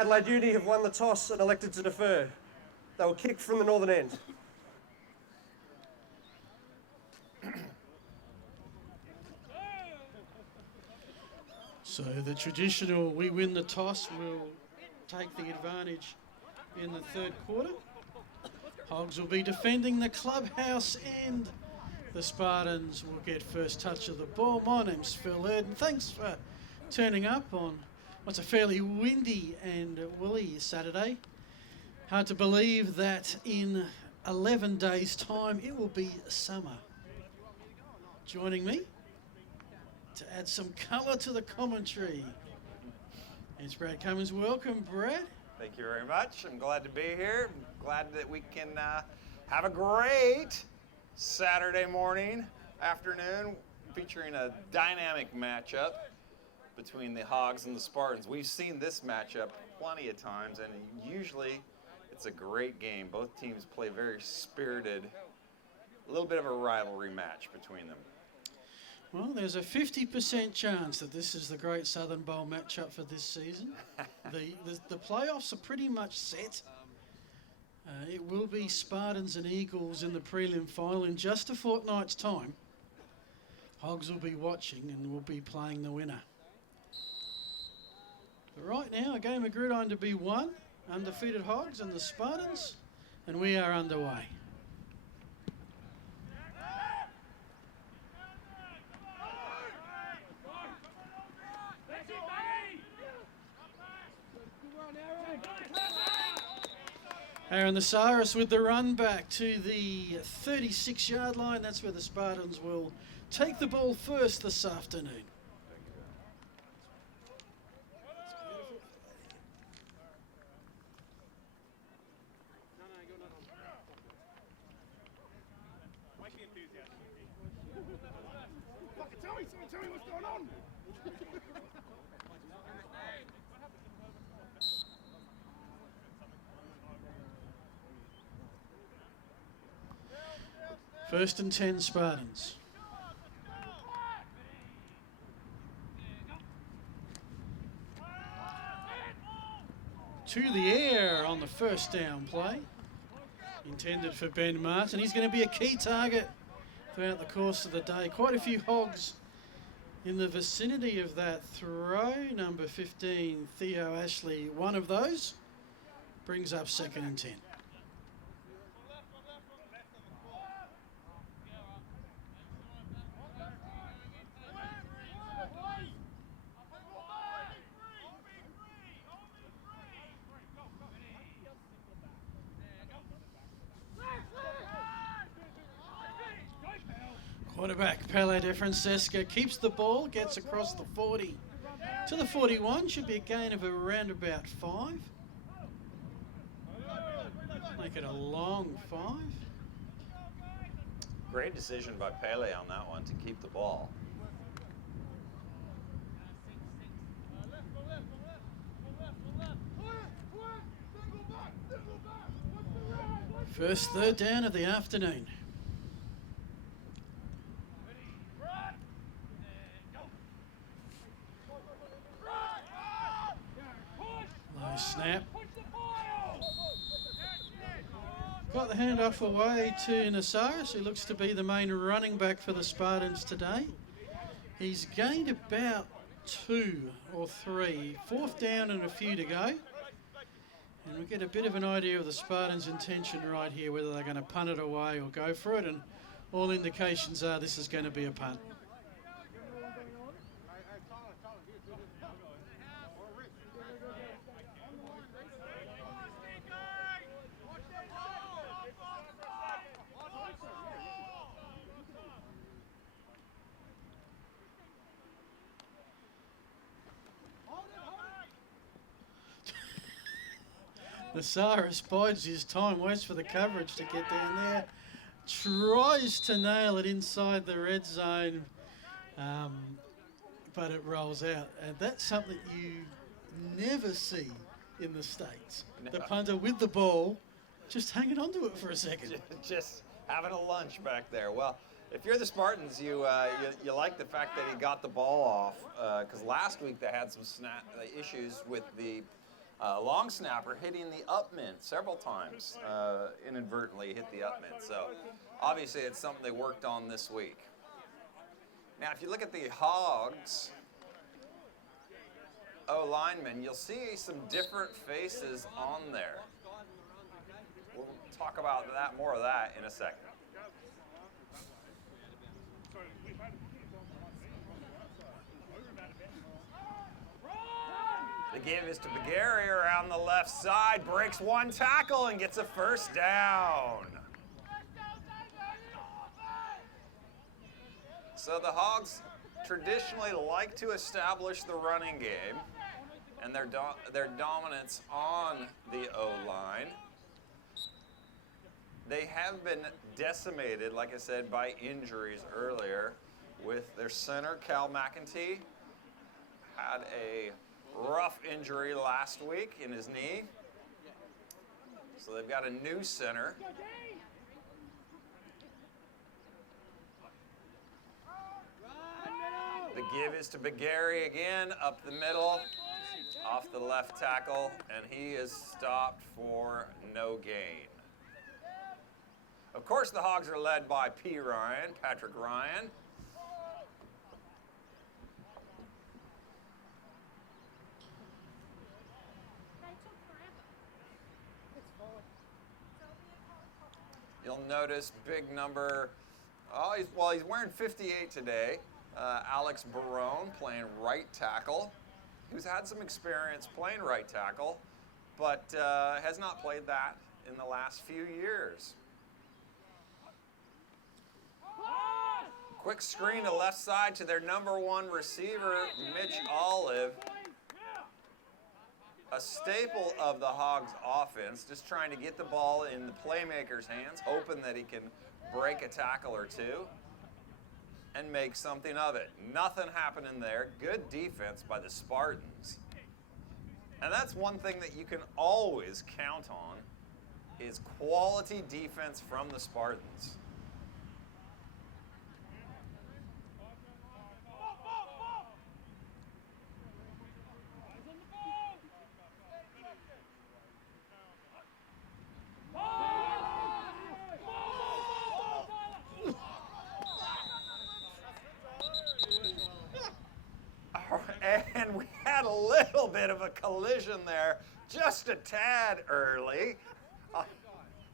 Adelaide Uni have won the toss and elected to defer. They will kick from the northern end. So the traditional we win the toss will take the advantage in the third quarter. Hogs will be defending the clubhouse end. The Spartans will get first touch of the ball. My name's Phil Erdon. Thanks for turning up on what's a fairly windy and woolly Saturday. Hard to believe that in 11 days' time it will be summer. Joining me to add some colour to the commentary, it's Brad Cummins. Welcome, Brad. Thank you very much. I'm glad to be here. I'm glad that we can have a great Saturday morning, afternoon, featuring a dynamic matchup between the Hogs and the Spartans. We've seen this matchup plenty of times, and usually it's a great game. Both teams play very spirited, a little bit of a rivalry match between them. Well, there's a 50% chance that this is the Great Southern Bowl matchup for this season. The playoffs are pretty much set. It will be Spartans and Eagles in the prelim final in just a fortnight's time. Hogs will be watching and will be playing the winner. But right now, a game of gridiron to be won. Undefeated Hogs and the Spartans, and we are underway. Aaron the Cyrus with the run back to the 36-yard line. That's where the Spartans will take the ball first this afternoon. Tell me what's going on. First and 10 Spartans. To the air on the first down play. Intended for Ben Martin. He's going to be a key target throughout the course of the day. Quite a few Hogs in the vicinity of that throw. Number 15, Theo Ashley, one of those. Brings up second and 10. Quarterback Pele de Francesca keeps the ball, gets across the 40 to the 41. Should be a gain of around about 5. Make it a long 5. Great decision by Pele on that one to keep the ball. First third down of the afternoon. Low snap. Got the handoff away to Nasaris, who looks to be the main running back for the Spartans today. He's gained about 2 or 3. Fourth down and a few to go. And we get a bit of an idea of the Spartans' intention right here, whether they're going to punt it away or go for it. And all indications are this is going to be a punt. Nasaris bides his time, waits for the coverage to get down there, tries to nail it inside the red zone, but it rolls out. And that's something you never see in the States. No. The punter with the ball, just hanging on to it for a second. Just having a lunch back there. Well, if you're the Spartans, you like the fact that he got the ball off, because last week they had some issues with the Long snapper hitting the up min several times, inadvertently hit the up min. So obviously it's something they worked on this week. Now if you look at the Hogs O-linemen, you'll see some different faces on there. We'll talk about that, more of that in a second. The give is to Begary around the left side, breaks one tackle and gets a first down. So the Hogs traditionally like to establish the running game and their dominance on the O-line. They have been decimated, like I said, by injuries earlier with their center, Cal McEntee, had a rough injury last week in his knee. So they've got a new center. The give is to Begary again, up the middle, off the left tackle, and he is stopped for no gain. Of course, the Hogs are led by Patrick Ryan. You'll notice big number, he's wearing 58 today. Alex Barone playing right tackle. He's had some experience playing right tackle, but has not played that in the last few years. Quick screen to left side to their number one receiver, Mitch Olive. A staple of the Hogs offense, just trying to get the ball in the playmaker's hands, hoping that he can break a tackle or two and make something of it. Nothing happening there. Good defense by the Spartans. And that's one thing that you can always count on, is quality defense from the Spartans. And we had a little bit of a collision there, just a tad early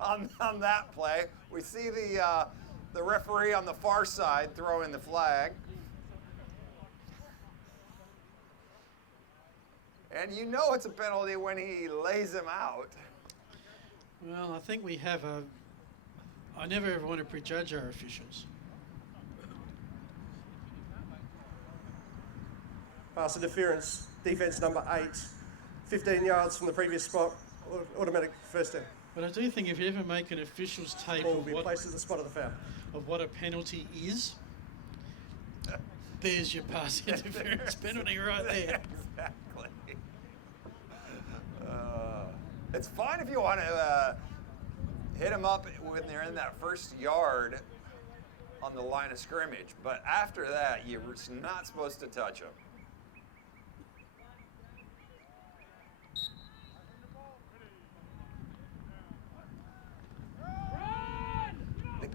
on that play. We see the referee on the far side throwing the flag. And you know it's a penalty when he lays him out. Well, I think we have I never ever want to prejudge our officials. Pass interference, defense number 8, 15 yards from the previous spot, automatic first down. But I do think if you ever make an official's tape Ball will be placed at the spot of the foul. of what a penalty is, there's your pass interference penalty right there. Exactly. It's fine if you want to hit them up when they're in that first yard on the line of scrimmage, but after that, you're not supposed to touch them.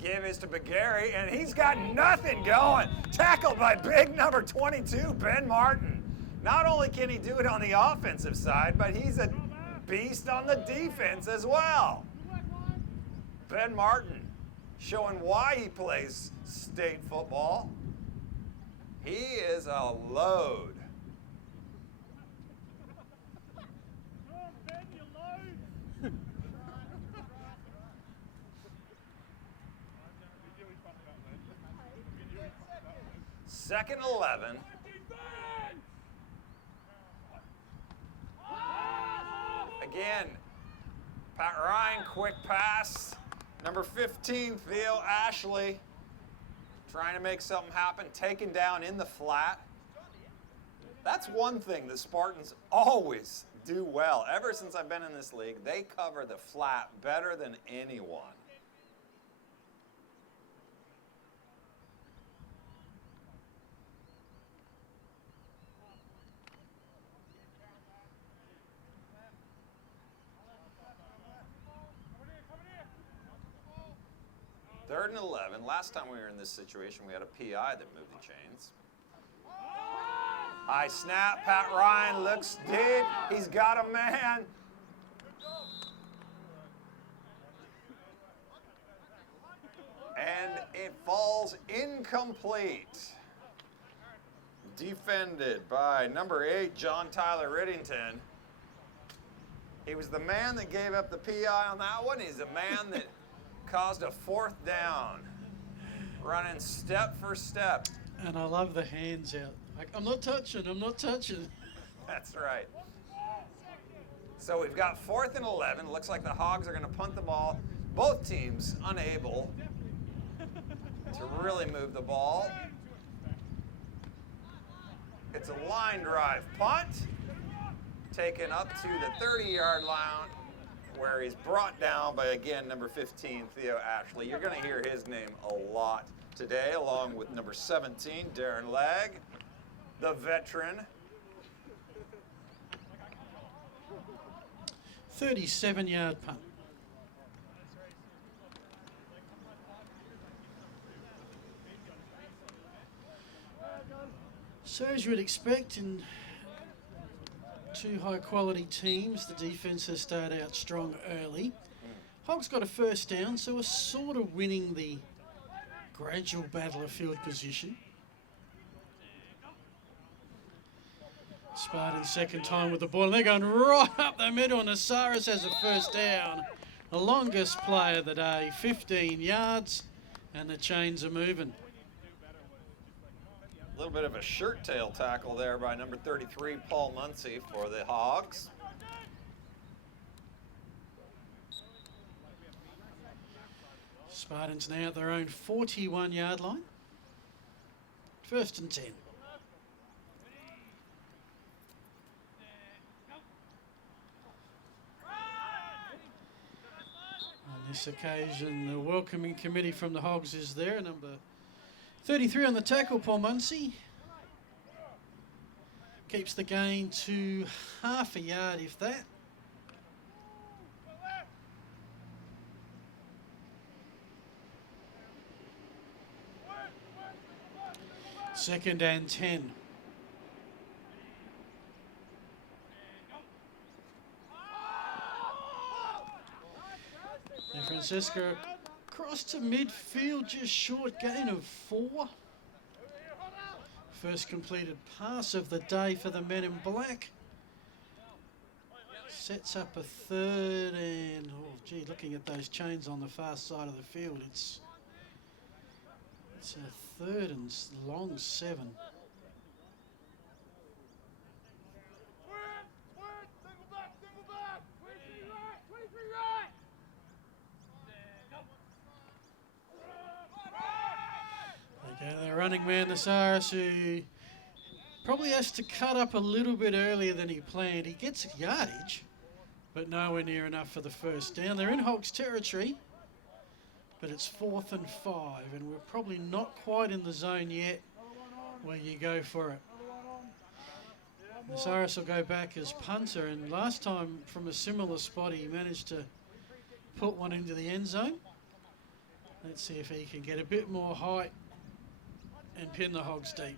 Give is to Begary, and he's got nothing going. Tackled by big number 22, Ben Martin. Not only can he do it on the offensive side, but he's a beast on the defense as well. Ben Martin showing why he plays state football. He is a load. Second 11. Again, Pat Ryan, quick pass. Number 15, Theo Ashley, trying to make something happen, taken down in the flat. That's one thing the Spartans always do well. Ever since I've been in this league, they cover the flat better than anyone. and 11. Last time we were in this situation, we had a PI that moved the chains. High snap, Pat Ryan looks deep. He's got a man. And it falls incomplete. Defended by number 8, John Tyler Riddington. He was the man that gave up the PI on that one. He's the man that caused a 4th down. Running step for step. And I love the hands out. I'm not touching, I'm not touching. That's right. So we've got 4th and 11. Looks like the Hogs are going to punt the ball. Both teams unable to really move the ball. It's a line drive punt. Taken up to the 30-yard line, where he's brought down by, again, number 15, Theo Ashley. You're going to hear his name a lot today, along with number 17, Darren Legg, the veteran. 37-yard punt. So as you would expect in two high-quality teams, the defenses start out strong early. Hogs got a 1st down, so we're sort of winning the gradual battle of field position. Spartans 2nd time with the ball, and they're going right up the middle, and Asaris has a 1st down. The longest play of the day, 15 yards, and the chains are moving. A little bit of a shirt tail tackle there by number 33, Paul Muncie, for the Hogs. Spartans now at their own 41-yard line. 1st and 10. On this occasion, the welcoming committee from the Hogs is there. Number 33 on the tackle, Paul Muncie. Keeps the gain to half a yard, if that. Second and 10. And Francisco across to midfield, just short gain of 4. First completed pass of the day for the men in black. Sets up a 3rd and, oh gee, looking at those chains on the far side of the field, it's a 3rd and long 7. Okay, the running man, the Saris, who probably has to cut up a little bit earlier than he planned. He gets yardage, but nowhere near enough for the 1st down. They're in Hogs territory, but it's 4th and 5, and we're probably not quite in the zone yet where you go for it. The Saris will go back as punter, and last time from a similar spot he managed to put one into the end zone. Let's see if he can get a bit more height and pin the Hogs deep.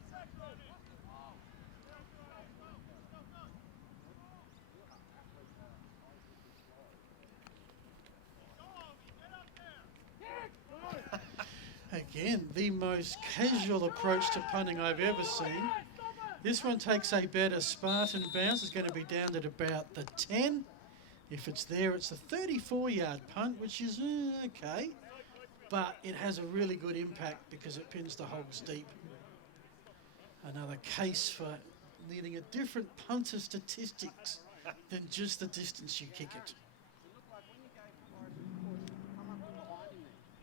Again, the most casual approach to punting I've ever seen. This one takes a better Spartan bounce. It's going to be down at about the 10. If it's there, it's a 34-yard punt, which is okay. But it has a really good impact because it pins the Hogs deep. Another case for needing a different punter statistics than just the distance you kick it.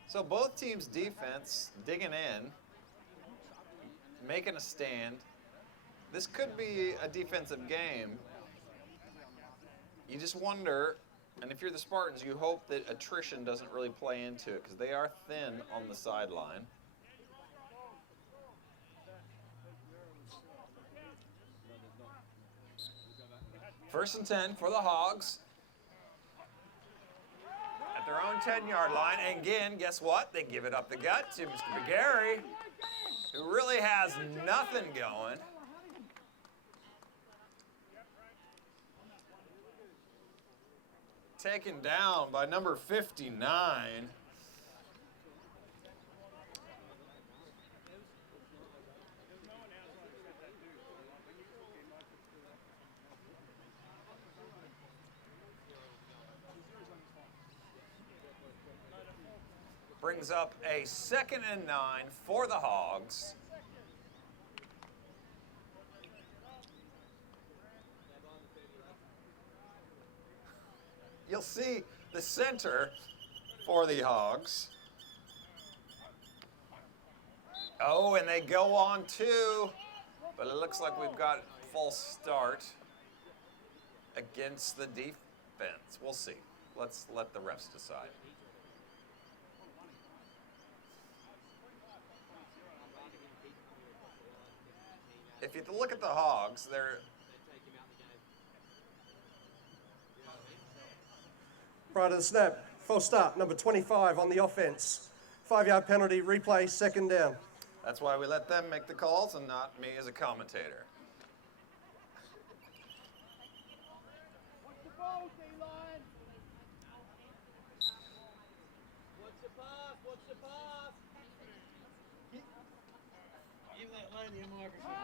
So both teams' defense digging in, making a stand. This could be a defensive game. You just wonder, and if you're the Spartans, you hope that attrition doesn't really play into it because they are thin on the sideline. First and 10 for the Hogs. At their own 10-yard line. And again, guess what? They give it up the gut to Mr. McGarry, who really has nothing going. Taken down by number 59. Brings up a 2nd and 9 for the Hogs. You'll see the center for the Hogs. Oh, and they go on too, but it looks like we've got false start against the defense. We'll see. Let's let the refs decide. If you look at the Hogs, they're Prior to the snap, false start, number 25 on the offense. 5-yard penalty, replay, 2nd down. That's why we let them make the calls and not me as a commentator. Watch the ball, D-line. Watch the pass, watch the pass. Give that lady a microphone.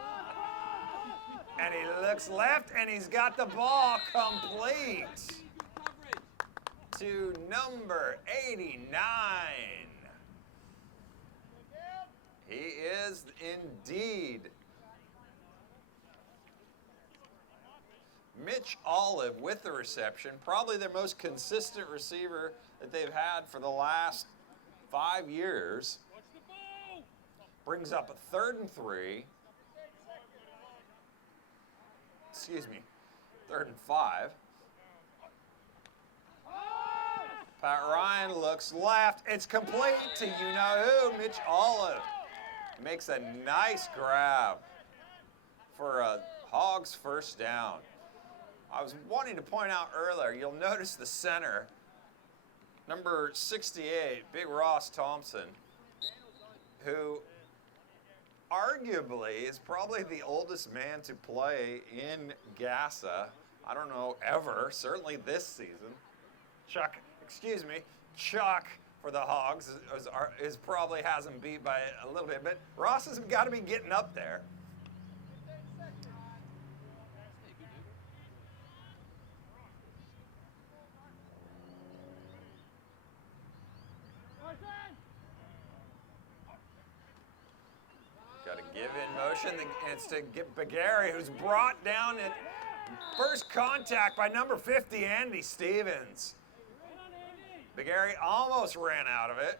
And he looks left, and he's got the ball complete to number 89. He is indeed. Mitch Olive with the reception, probably their most consistent receiver that they've had for the last 5 years. Brings up a 3rd and 3. Excuse me, 3rd and 5. Pat Ryan looks left. It's complete to you-know-who, Mitch Olive. Makes a nice grab for a Hogs 1st down. I was wanting to point out earlier, you'll notice the center, number 68, Big Ross Thompson, who arguably is probably the oldest man to play in GASA. I don't know, ever, certainly this season. Chuck for the Hogs is probably has him beat by a little bit, but Ross has got to be getting up there. Got to give in motion. It's to get McGarry, who's brought down at first contact by number 50, Andy Stevens. McGarry almost ran out of it,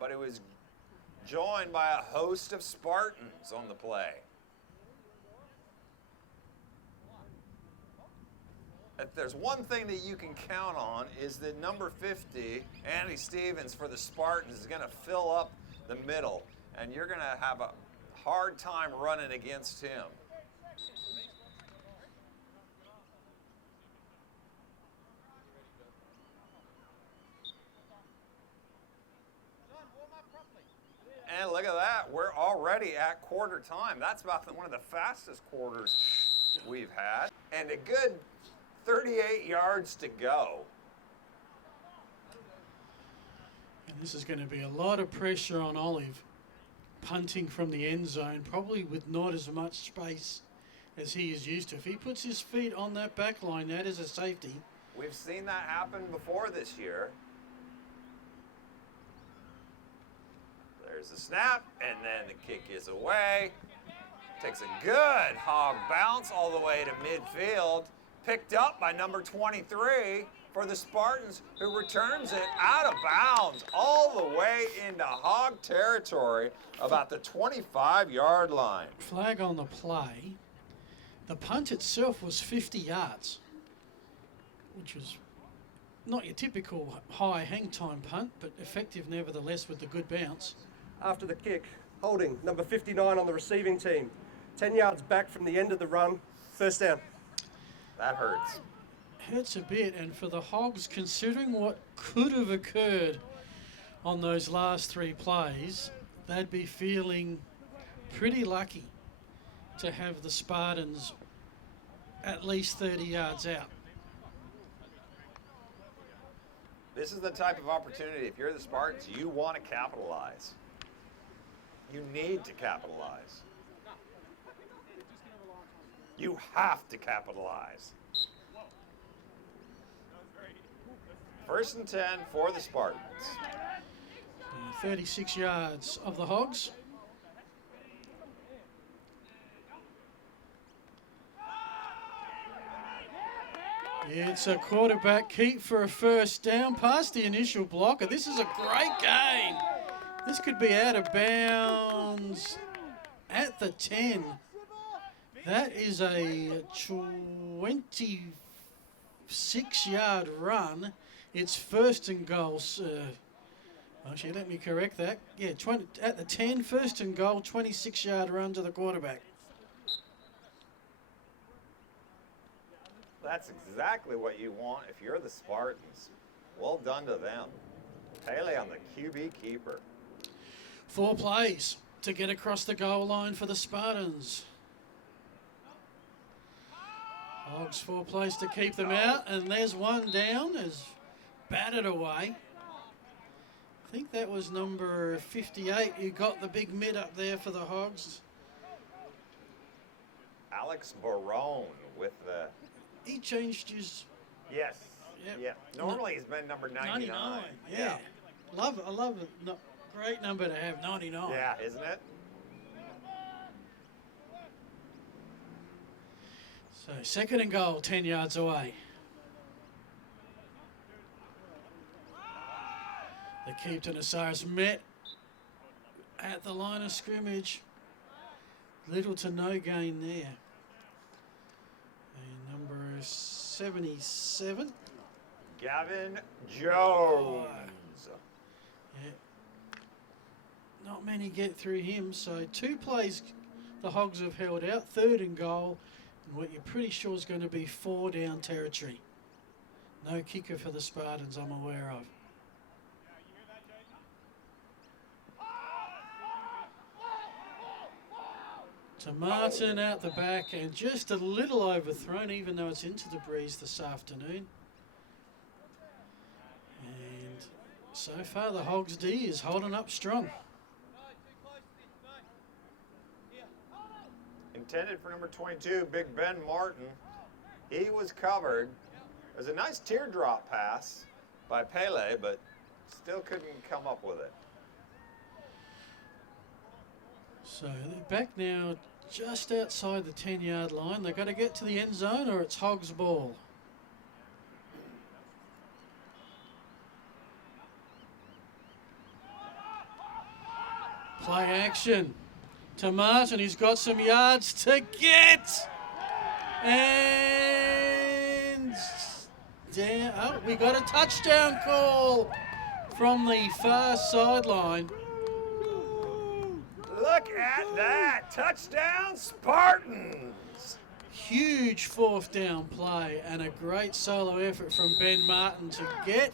but it was joined by a host of Spartans on the play. If there's one thing that you can count on is that number 50, Andy Stevens for the Spartans, is going to fill up the middle, and you're going to have a hard time running against him. And look at that, we're already at quarter time. That's about one of the fastest quarters we've had. And a good 38 yards to go. And this is going to be a lot of pressure on Olive, punting from the end zone, probably with not as much space as he is used to. If he puts his feet on that back line, that is a safety. We've seen that happen before this year. There's the snap, and then the kick is away. Takes a good hog bounce all the way to midfield. Picked up by number 23 for the Spartans, who returns it out of bounds all the way into hog territory, about the 25-yard line. Flag on the play. The punt itself was 50 yards, which was not your typical high hang time punt, but effective nevertheless with the good bounce. After the kick, holding, number 59 on the receiving team. 10 yards back from the end of the run, 1st down. That hurts. hurts a bit, and for the Hogs, considering what could have occurred on those last 3 plays, they'd be feeling pretty lucky to have the Spartans at least 30 yards out. This is the type of opportunity, if you're the Spartans, you want to capitalize. You need to capitalize. You have to capitalize. 1st and 10 for the Spartans. 36 yards of the Hogs. It's a quarterback keep for a first down past the initial blocker. This is a great game. This could be out of bounds at the 10. That is a 26-yard run. It's 1st and goal. Actually, let me correct that. Yeah, 20, at the 10, 1st and goal, 26-yard run to the quarterback. That's exactly what you want if you're the Spartans. Well done to them. Pele on the QB keeper. 4 plays to get across the goal line for the Spartans. Hogs 4 plays to keep them out, and there's one down as batted away. I think that was number 58 who got the big mid up there for the Hogs. Alex Barone with the... He changed his... Yes. Yep. Yeah. Normally he's been number 99. Yeah. I love it. No, great number to have, 99. Yeah, isn't it? So 2nd and goal, 10 yards away. The keep to Nasaris met at the line of scrimmage. Little to no gain there. And number 77. Gavin Jones. Yeah. Not many get through him, so 2 plays the Hogs have held out. 3rd and goal, and what you're pretty sure is going to be 4 down territory. No kicker for the Spartans, I'm aware of. To Martin out the back, and just a little overthrown, even though it's into the breeze this afternoon. And so far the Hogs D is holding up strong. Intended for number 22, Big Ben Martin. He was covered. It was a nice teardrop pass by Pele, but still couldn't come up with it. So they're back now just outside the 10-yard line. They've got to get to the end zone or it's Hogs ball. Play action to Martin. He's got some yards to get. And down. Oh, we got a touchdown call from the far sideline. Look at that. Touchdown, Spartans. Huge 4th down play and a great solo effort from Ben Martin to get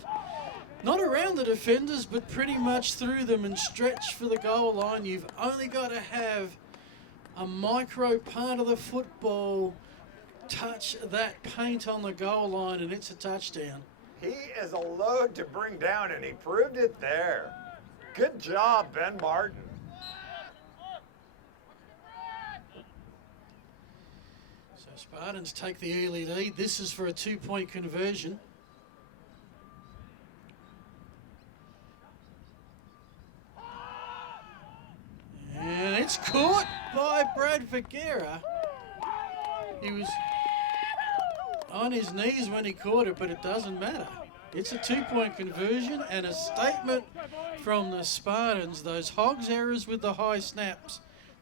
not around the defenders, but pretty much through them and stretch for the goal line. You've only got to have a micro part of the football touch that paint on the goal line and it's a touchdown. He is a load to bring down, and he proved it there. Good job, Ben Martin. So Spartans take the early lead. This is for a 2-point conversion. And it's caught by Brad Vergara. He was on his knees when he caught it, but it doesn't matter. It's a 2-point conversion and a statement from the Spartans. Those Hogs errors with the high snaps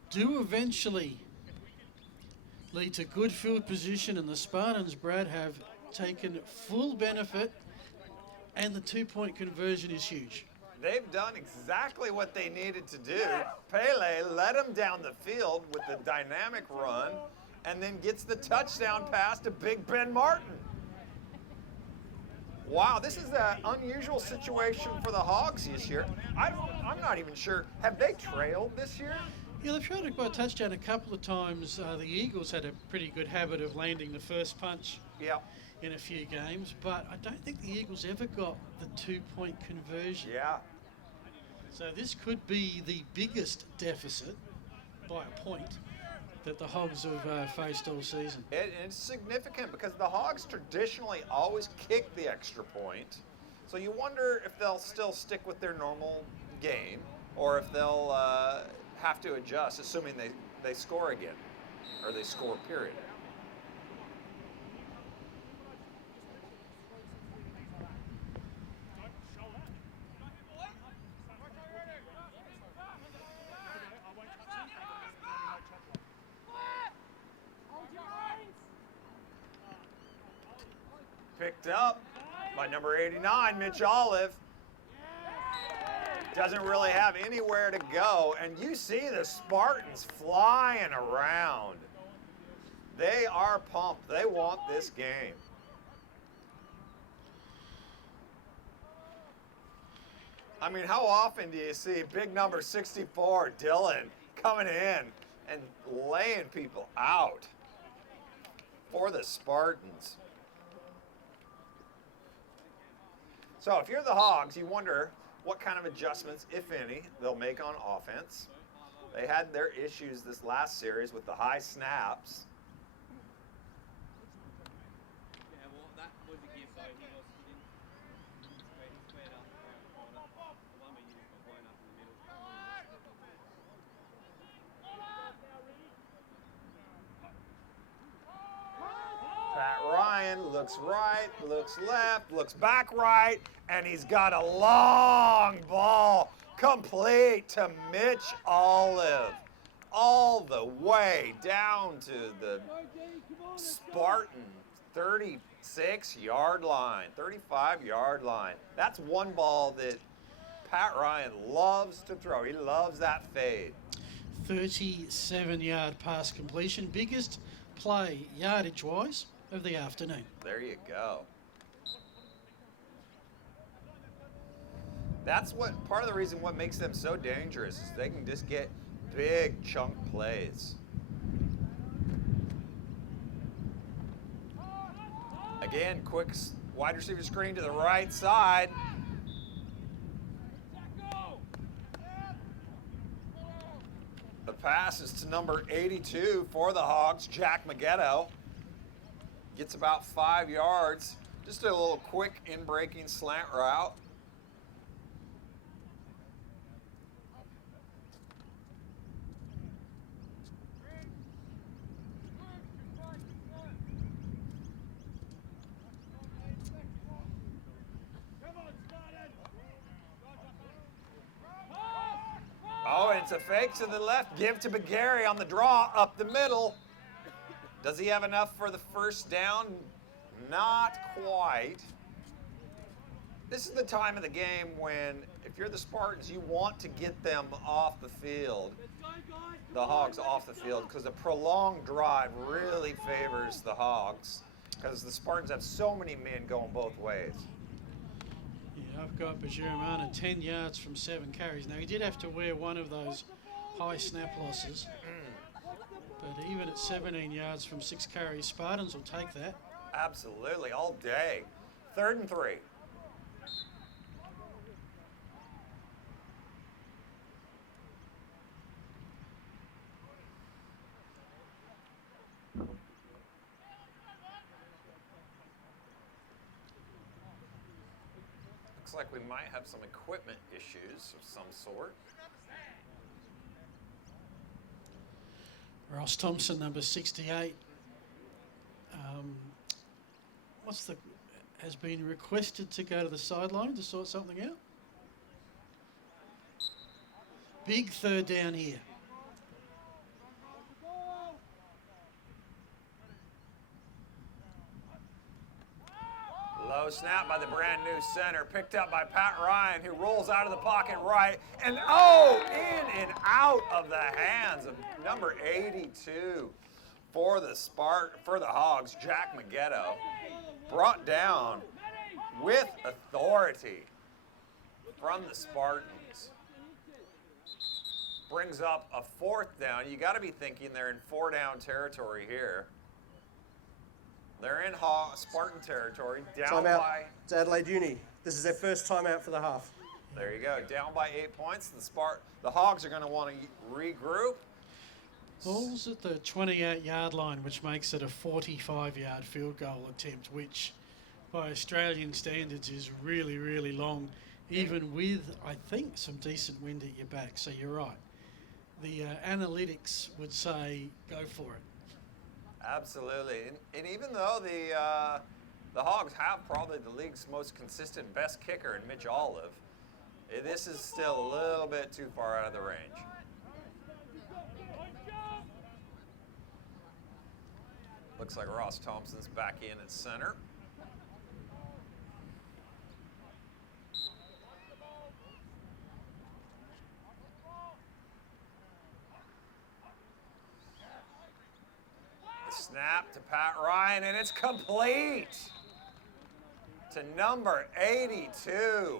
do eventually lead to good field position, and the Spartans, Brad, have taken full benefit, and the 2-point conversion is huge. They've done exactly what they needed to do. Pele led him down the field with the dynamic run and then gets the touchdown pass to Big Ben Martin. Wow, this is an unusual situation for the Hogs this year. I'm not even sure. Have they trailed this year? Yeah, they've tried to go a touchdown a couple of times. The Eagles had a pretty good habit of landing the first punch Yeah. in a few games, but I don't think the Eagles ever got the 2-point conversion. Yeah. So this could be the biggest deficit by a point that the Hogs have faced all season. It's significant because the Hogs traditionally always kick the extra point. So you wonder if they'll still stick with their normal game or if they'll have to adjust, assuming they score again or they score, period. Picked up by number 89, Mitch Olive. Doesn't really have anywhere to go, and you see the Spartans flying around. They are pumped. They want this game. I mean, how often do you see big number 64, Dylan, coming in and laying people out for the Spartans? So if you're the Hogs, you wonder what kind of adjustments, if any, they'll make on offense. They had their issues this last series with the high snaps. Yeah, well, that was a gift, though. He squared up around the corner. The one we used got blown up in the middle. Pat Ryan looks right, looks left, looks back right, and he's got a long ball complete to Mitch Olive. All the way down to the Spartan 36-yard line, 35-yard line. That's one ball that Pat Ryan loves to throw. He loves that fade. 37-yard pass completion, biggest play yardage-wise of the afternoon. There you go. That's what part of the reason what makes them so dangerous is they can just get big chunk plays. Again, quick wide receiver screen to the right side. The pass is to number 82 for the Hogs, Jack Maggetto. Gets about 5 yards. Just a little quick in-breaking slant route. Oh, and it's a fake to the left. Give to Begary on the draw up the middle. Does he have enough for the first down? Not quite. This is the time of the game when, if you're the Spartans, you want to get them off the field, the Hogs off the field, because a prolonged drive really favors the Hogs, because the Spartans have so many men going both ways. Yeah, I've got Bajiramana 10 yards from 7 carries. Now, he did have to wear one of those high snap losses. But even at 17 yards from 6 carries, Spartans will take that. Absolutely, all day. 3rd and 3. Looks like we might have some equipment issues of some sort. Ross Thompson, number 68, has been requested to go to the sideline to sort something out. Big 3rd down here. Low snap by the brand new center, picked up by Pat Ryan, who rolls out of the pocket right, and oh, in and out of the hands of number 82 for the Hogs, Jack Maggetto. Brought down with authority from the Spartans. Brings up a 4th down. You got to be thinking they're in 4-down territory here. They're in Spartan territory, down Timeout by... to Adelaide Uni. This is their first timeout for the half. There you go, down by 8 points. The Hogs are going to want to regroup. Ball's at the 28-yard line, which makes it a 45-yard field goal attempt, which by Australian standards is really, really long, even with, I think, some decent wind at your back. So you're right. The analytics would say go for it. Absolutely. And even though the Hogs have probably the league's most consistent best kicker in Mitch Olive, this is still a little bit too far out of the range. Looks like Ross Thompson's back in at center. The snap to Pat Ryan, and it's complete to number 82.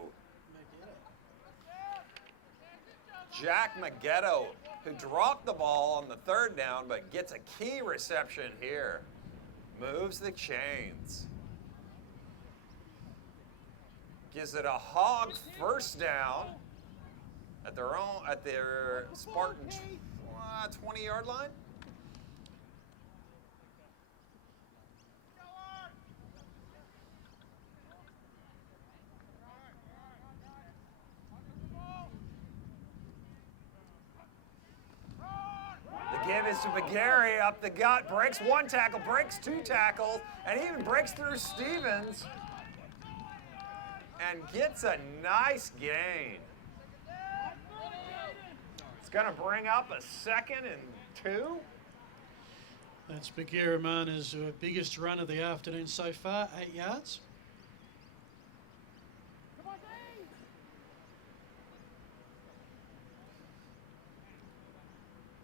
Jack Maggetto, who dropped the ball on the 3rd down, but gets a key reception here. Moves the chains. Gives it a Hog 1st down at their Spartan 20-yard line. Give is to McGarry up the gut, breaks 1 tackle, breaks 2 tackles, and even breaks through Stevens and gets a nice gain. It's going to bring up a 2nd and 2. That's Bagheera-Mana's biggest run of the afternoon so far, 8 yards.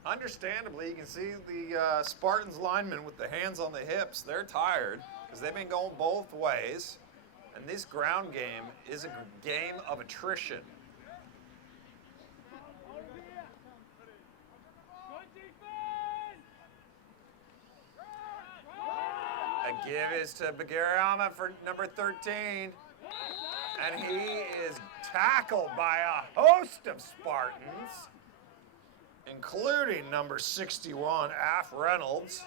Understandably, you can see the Spartans linemen with the hands on the hips. They're tired because they've been going both ways. And this ground game is a game of attrition. A give is to Bagheera for number 13. And he is tackled by a host of Spartans, including number 61, Af Reynolds.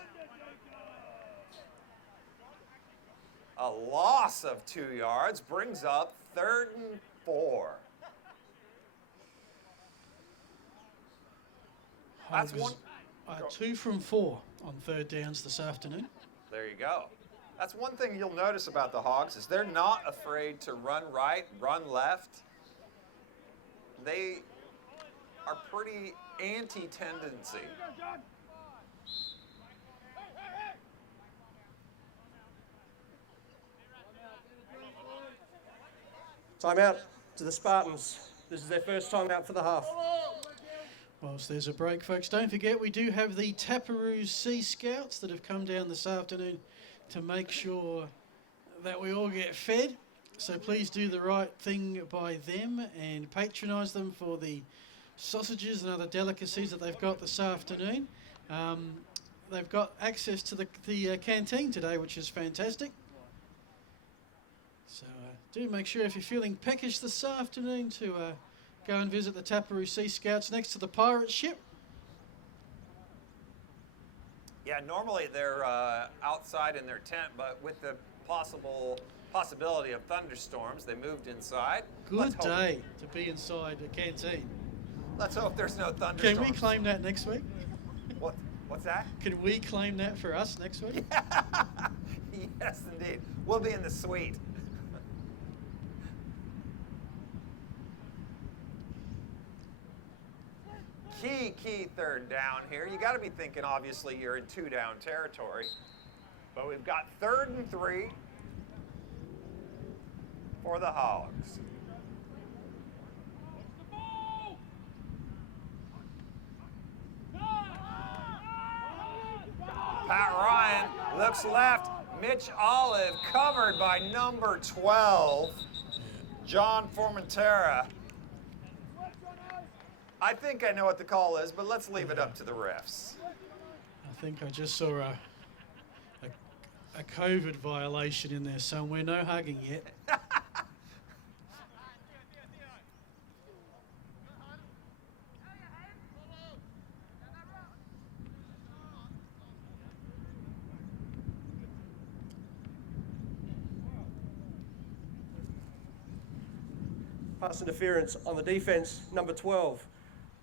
A loss of 2 yards brings up 3rd and 4. That's one. 2 from 4 on 3rd downs this afternoon. There you go. That's one thing you'll notice about the Hogs is they're not afraid to run right, run left. They are pretty anti-tendency. Timeout to the Spartans. This is their first timeout for the half. Whilst there's a break, folks, don't forget we do have the Taparoos Sea Scouts that have come down this afternoon to make sure that we all get fed. So please do the right thing by them and patronise them for the sausages and other delicacies that they've got this afternoon. They've got access to the canteen today, which is fantastic. So do make sure if you're feeling peckish this afternoon to go and visit the Taparoo Sea Scouts next to the pirate ship. Yeah, normally they're outside in their tent, but with the possibility of thunderstorms, they moved inside. Good day to be inside the canteen. Let's hope there's no thunderstorms. Can we claim that next week? What's that? Can we claim that for us next week? Yes, indeed. We'll be in the suite. Key 3rd down here. You got to be thinking, obviously, you're in 2-down territory. But we've got 3rd and 3 for the Hogs. Pat Ryan looks left, Mitch Olive covered by number 12, John Formentera. I think I know what the call is, but let's leave it up to the refs. I think I just saw a COVID violation in there somewhere. No hugging yet. Pass interference on the defence, number 12.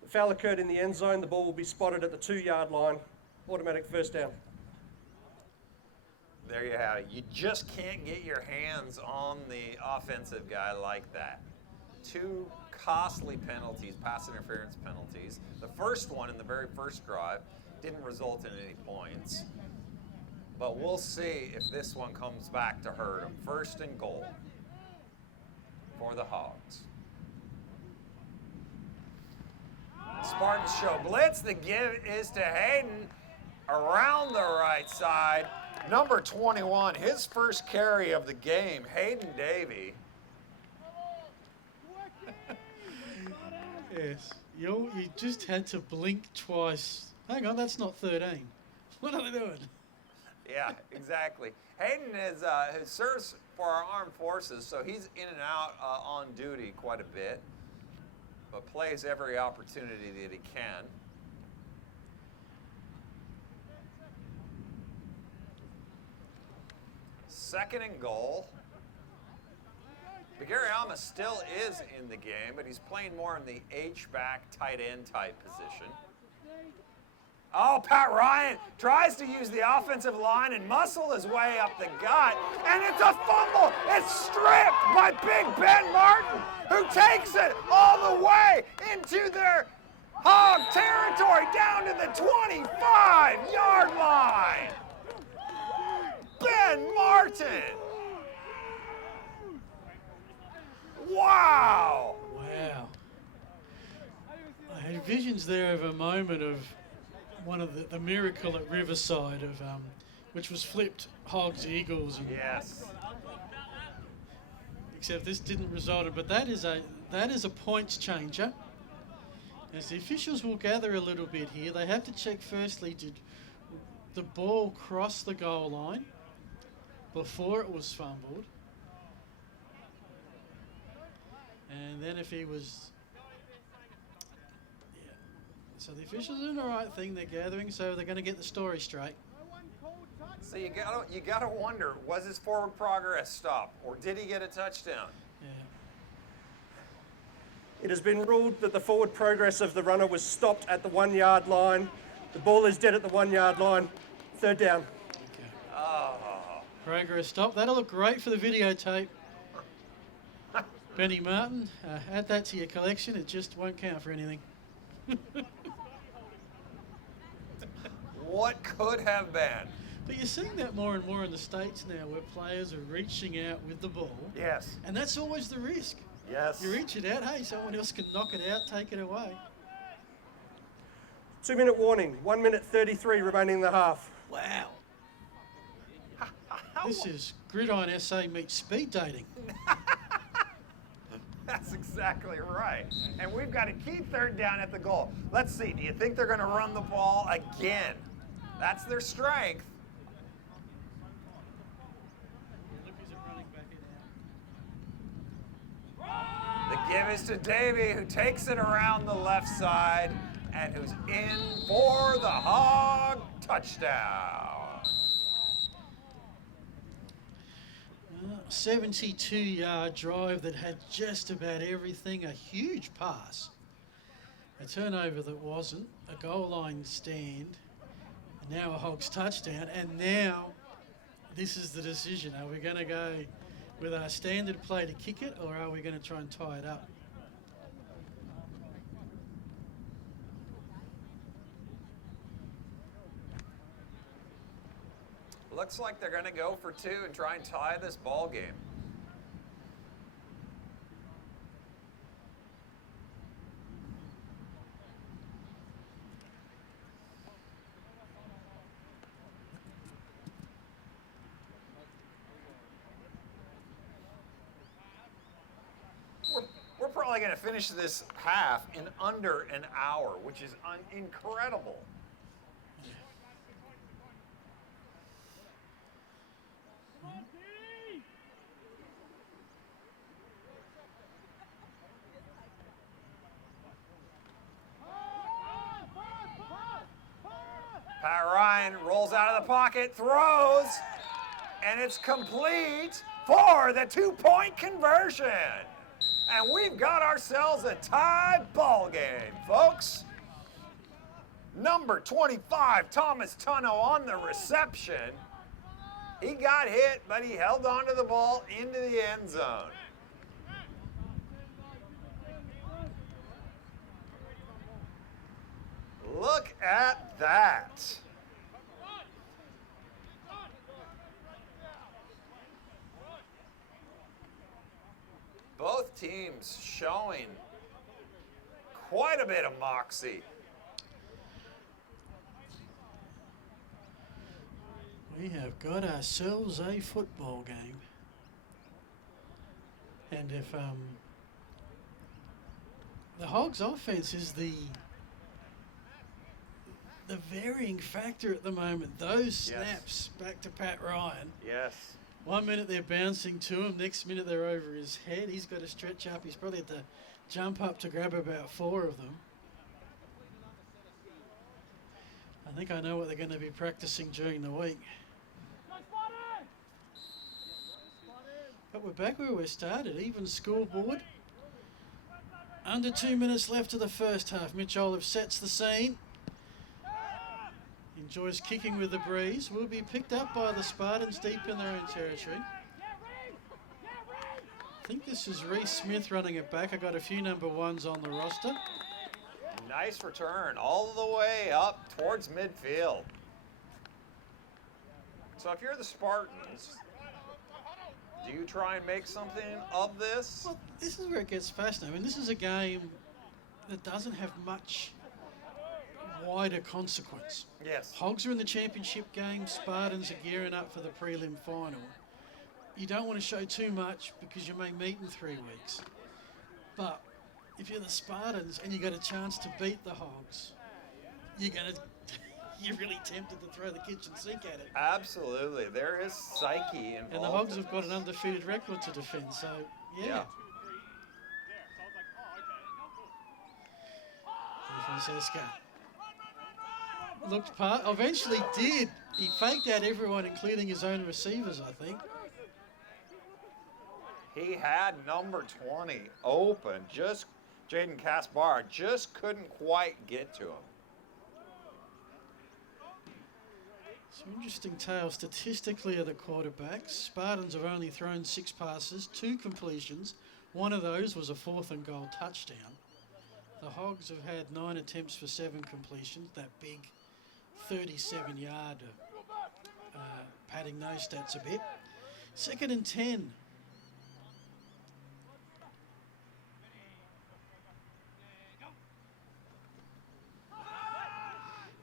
The foul occurred in the end zone. The ball will be spotted at the 2-yard line. Automatic first down. There you have it. You just can't get your hands on the offensive guy like that. 2 costly penalties, pass interference penalties. The first one in the very first drive didn't result in any points. But we'll see if this one comes back to hurt them. 1st and goal for the Hogs. Spartans show blitz. The give is to Hayden around the right side. Number 21, his first carry of the game, Hayden Davey. Yes, you just had to blink twice. Hang on, that's not 13. What are they doing? Yeah, exactly. Hayden is who serves for our armed forces, so he's in and out on duty quite a bit, but plays every opportunity that he can. Second and goal. Bagariama still is in the game, but he's playing more in the H-back tight end type position. Oh, Pat Ryan tries to use the offensive line and muscle his way up the gut, and it's a fumble. It's stripped by Big Ben Martin, who takes it all the way into their Hog territory down to the 25-yard line. Ben Martin. Wow. Wow. I had visions there of a moment of one of the miracle at Riverside of which was flipped Hogs Eagles. And Yes. except this didn't result in, but that is a points changer. As the officials will gather a little bit here, they have to check firstly, did the ball cross the goal line before it was fumbled? And then if he was, yeah. So the officials are doing the right thing, they're gathering, so they're going to get the story straight. So you gotta wonder, was his forward progress stopped, or did he get a touchdown? Yeah. It has been ruled that the forward progress of the runner was stopped at the 1-yard line. The ball is dead at the 1-yard line. 3rd down. Okay. Oh. Progress stop. That'll look great for the videotape. Benny Martin, add that to your collection. It just won't count for anything. What could have been? But you're seeing that more and more in the States now, where players are reaching out with the ball. Yes. And that's always the risk. Yes. You reach it out, hey, someone else can knock it out, take it away. 2-minute warning. 1 minute 33 remaining in the half. Wow. This is GridironSA meets speed dating. That's exactly right. And we've got a key 3rd down at the goal. Let's see, do you think they're going to run the ball again? That's their strength. The give is to Davey, who takes it around the left side and who's in for the Hog touchdown. 72-yard drive that had just about everything, a huge pass, a turnover that wasn't, a goal line stand, and now a Hogs touchdown, and now this is the decision. Are we going to go with our standard play to kick it, or are we going to try and tie it up? Looks like they're going to go for 2 and try and tie this ball game. probably going to finish this half in under an hour, which is incredible. Pat Ryan rolls out of the pocket, throws, and it's complete for the 2-point conversion. And we've got ourselves a tie ball game, folks. Number 25, Thomas Tunno on the reception. He got hit, but he held onto the ball into the end zone. Look at that. Both teams showing quite a bit of moxie. We have got ourselves a football game. And if the Hogs offense is the varying factor at the moment, those snaps back to Pat Ryan. Yes. 1 minute they're bouncing to him, next minute they're over his head. He's got to stretch up. He's probably had to jump up to grab about 4 of them. I think I know what they're going to be practicing during the week. But we're back where we started. Even scoreboard. Under 2 minutes left of the first half. Mitch Olive sets the scene. Enjoys kicking with the breeze. Will be picked up by the Spartans deep in their own territory. I think this is Reese Smith running it back. I got a few number 1s on the roster. Nice return all the way up towards midfield. So if you're the Spartans, do you try and make something of this? Well, this is where it gets fascinating. I mean, this is a game that doesn't have much wider consequence. Yes. Hogs are in the championship game. Spartans are gearing up for the prelim final. You don't want to show too much because you may meet in 3 weeks. But if you're the Spartans and you got a chance to beat the Hogs, you're really tempted to throw the kitchen sink at it. Absolutely. There is psyche involved. And the Hogs have got an undefeated record to defend, so yeah. Francesca looked eventually did. He faked out everyone, including his own receivers, I think. He had number 20 open. Just Jaden Kaspar just couldn't quite get to him. Some interesting tale statistically of the quarterbacks. Spartans have only thrown 6 passes, 2 completions. One of those was a 4th and goal touchdown. The Hogs have had 9 attempts for 7 completions. That big 37-yard padding those stats a bit. 2nd and 10.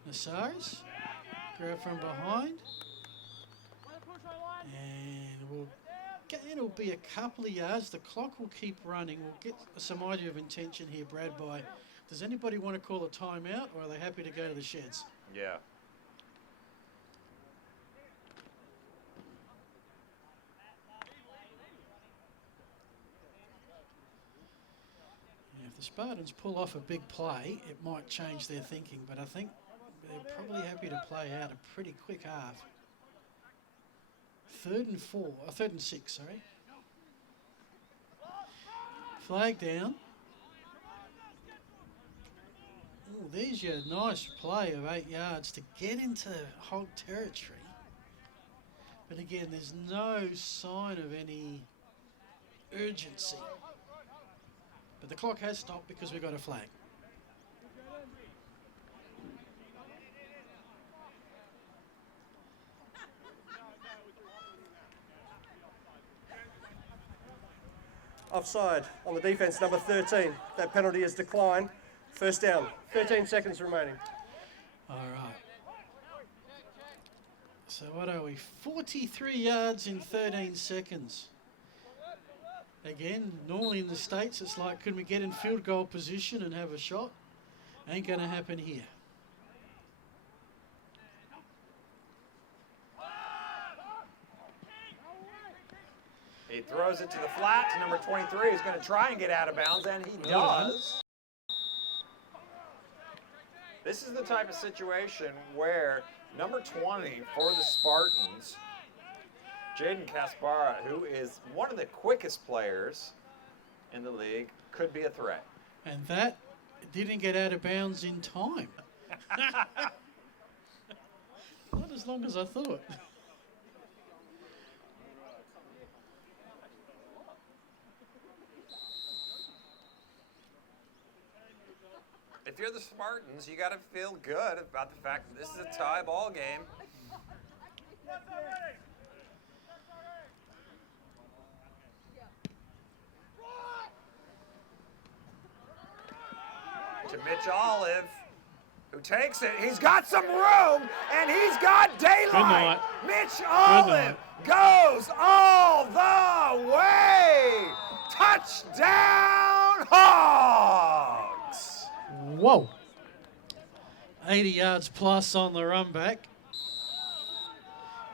Nasaris, grab from behind. And it'll be a couple of yards. The clock will keep running. We'll get some idea of intention here, Brad, by does anybody want to call a timeout or are they happy to go to the sheds? Yeah. If the Spartans pull off a big play, it might change their thinking, but I think they're probably happy to play out a pretty quick half. 3rd and 6, sorry. Flag down. Ooh, there's your nice play of 8 yards to get into Hog territory. But again, there's no sign of any urgency. But the clock has stopped because we've got a flag. Offside on the defence, number 13. That penalty is declined. First down, 13 seconds remaining. All right. So what are we? 43 yards in 13 seconds. Again, normally in the States, it's like, can we get in field goal position and have a shot? Ain't going to happen here. He throws it to the flat to number 23. He's going to try and get out of bounds, and he does. This is the type of situation where number 20 for the Spartans, Jaden Kaspara, who is one of the quickest players in the league, could be a threat. And that didn't get out of bounds in time. Not as long as I thought. If you're the Spartans, you got to feel good about the fact that this is a tie ball game. To Mitch Olive, who takes it. He's got some room, and he's got daylight. Mitch Olive goes all the way. Touchdown, Hogs! Whoa. 80 yards plus on the run back.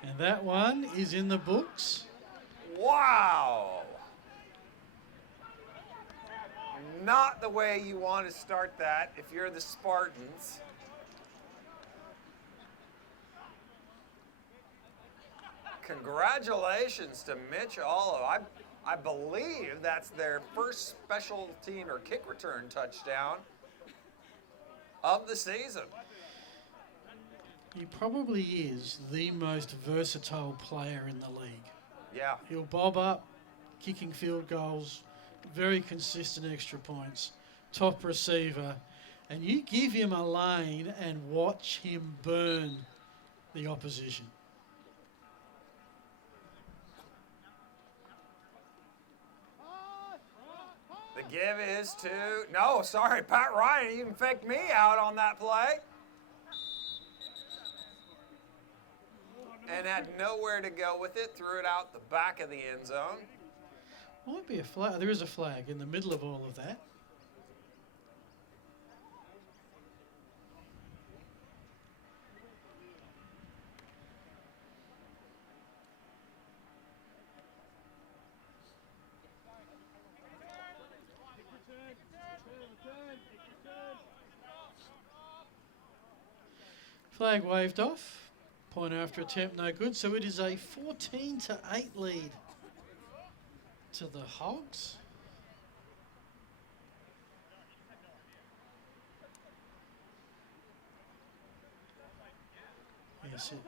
And that one is in the books. Wow. Not the way you want to start that if you're the Spartans. Congratulations to Mitch Olive. I believe that's their first special team or kick return touchdown of the season. He probably is the most versatile player in the league. Yeah. He'll bob up, kicking field goals, very consistent extra points, top receiver, and you give him a lane and watch him burn the opposition. The give is to, no, sorry, Pat Ryan even faked me out on that play. And had nowhere to go with it, threw it out the back of the end zone. Might be a flag. There is a flag in the middle of all of that. Flag waved off. Point after attempt, no good. So it is a 14-8 lead to the Hogs. Yes, it.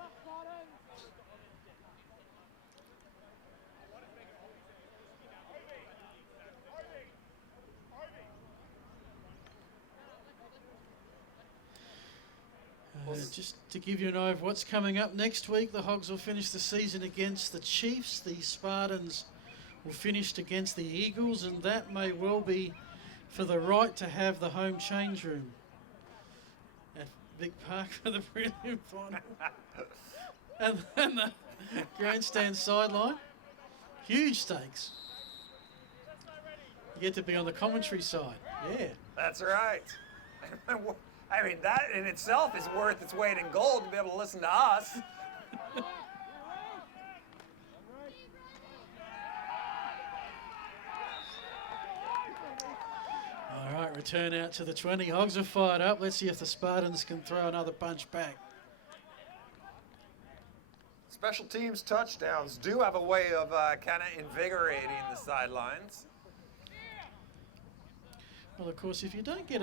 Just to give you an eye of what's coming up next week, the Hogs will finish the season against the Chiefs. The Spartans will finish against the Eagles, and that may well be for the right to have the home change room at Vic Park for the prelim final. and then the grandstand sideline. Huge stakes. You get to be on the commentary side. Yeah. That's right. I mean, that in itself is worth its weight in gold to be able to listen to us. All right, return out to the 20. Hogs are fired up. Let's see if the Spartans can throw another punch back. Special teams touchdowns do have a way of kind of invigorating the sidelines. Well, of course, if you don't get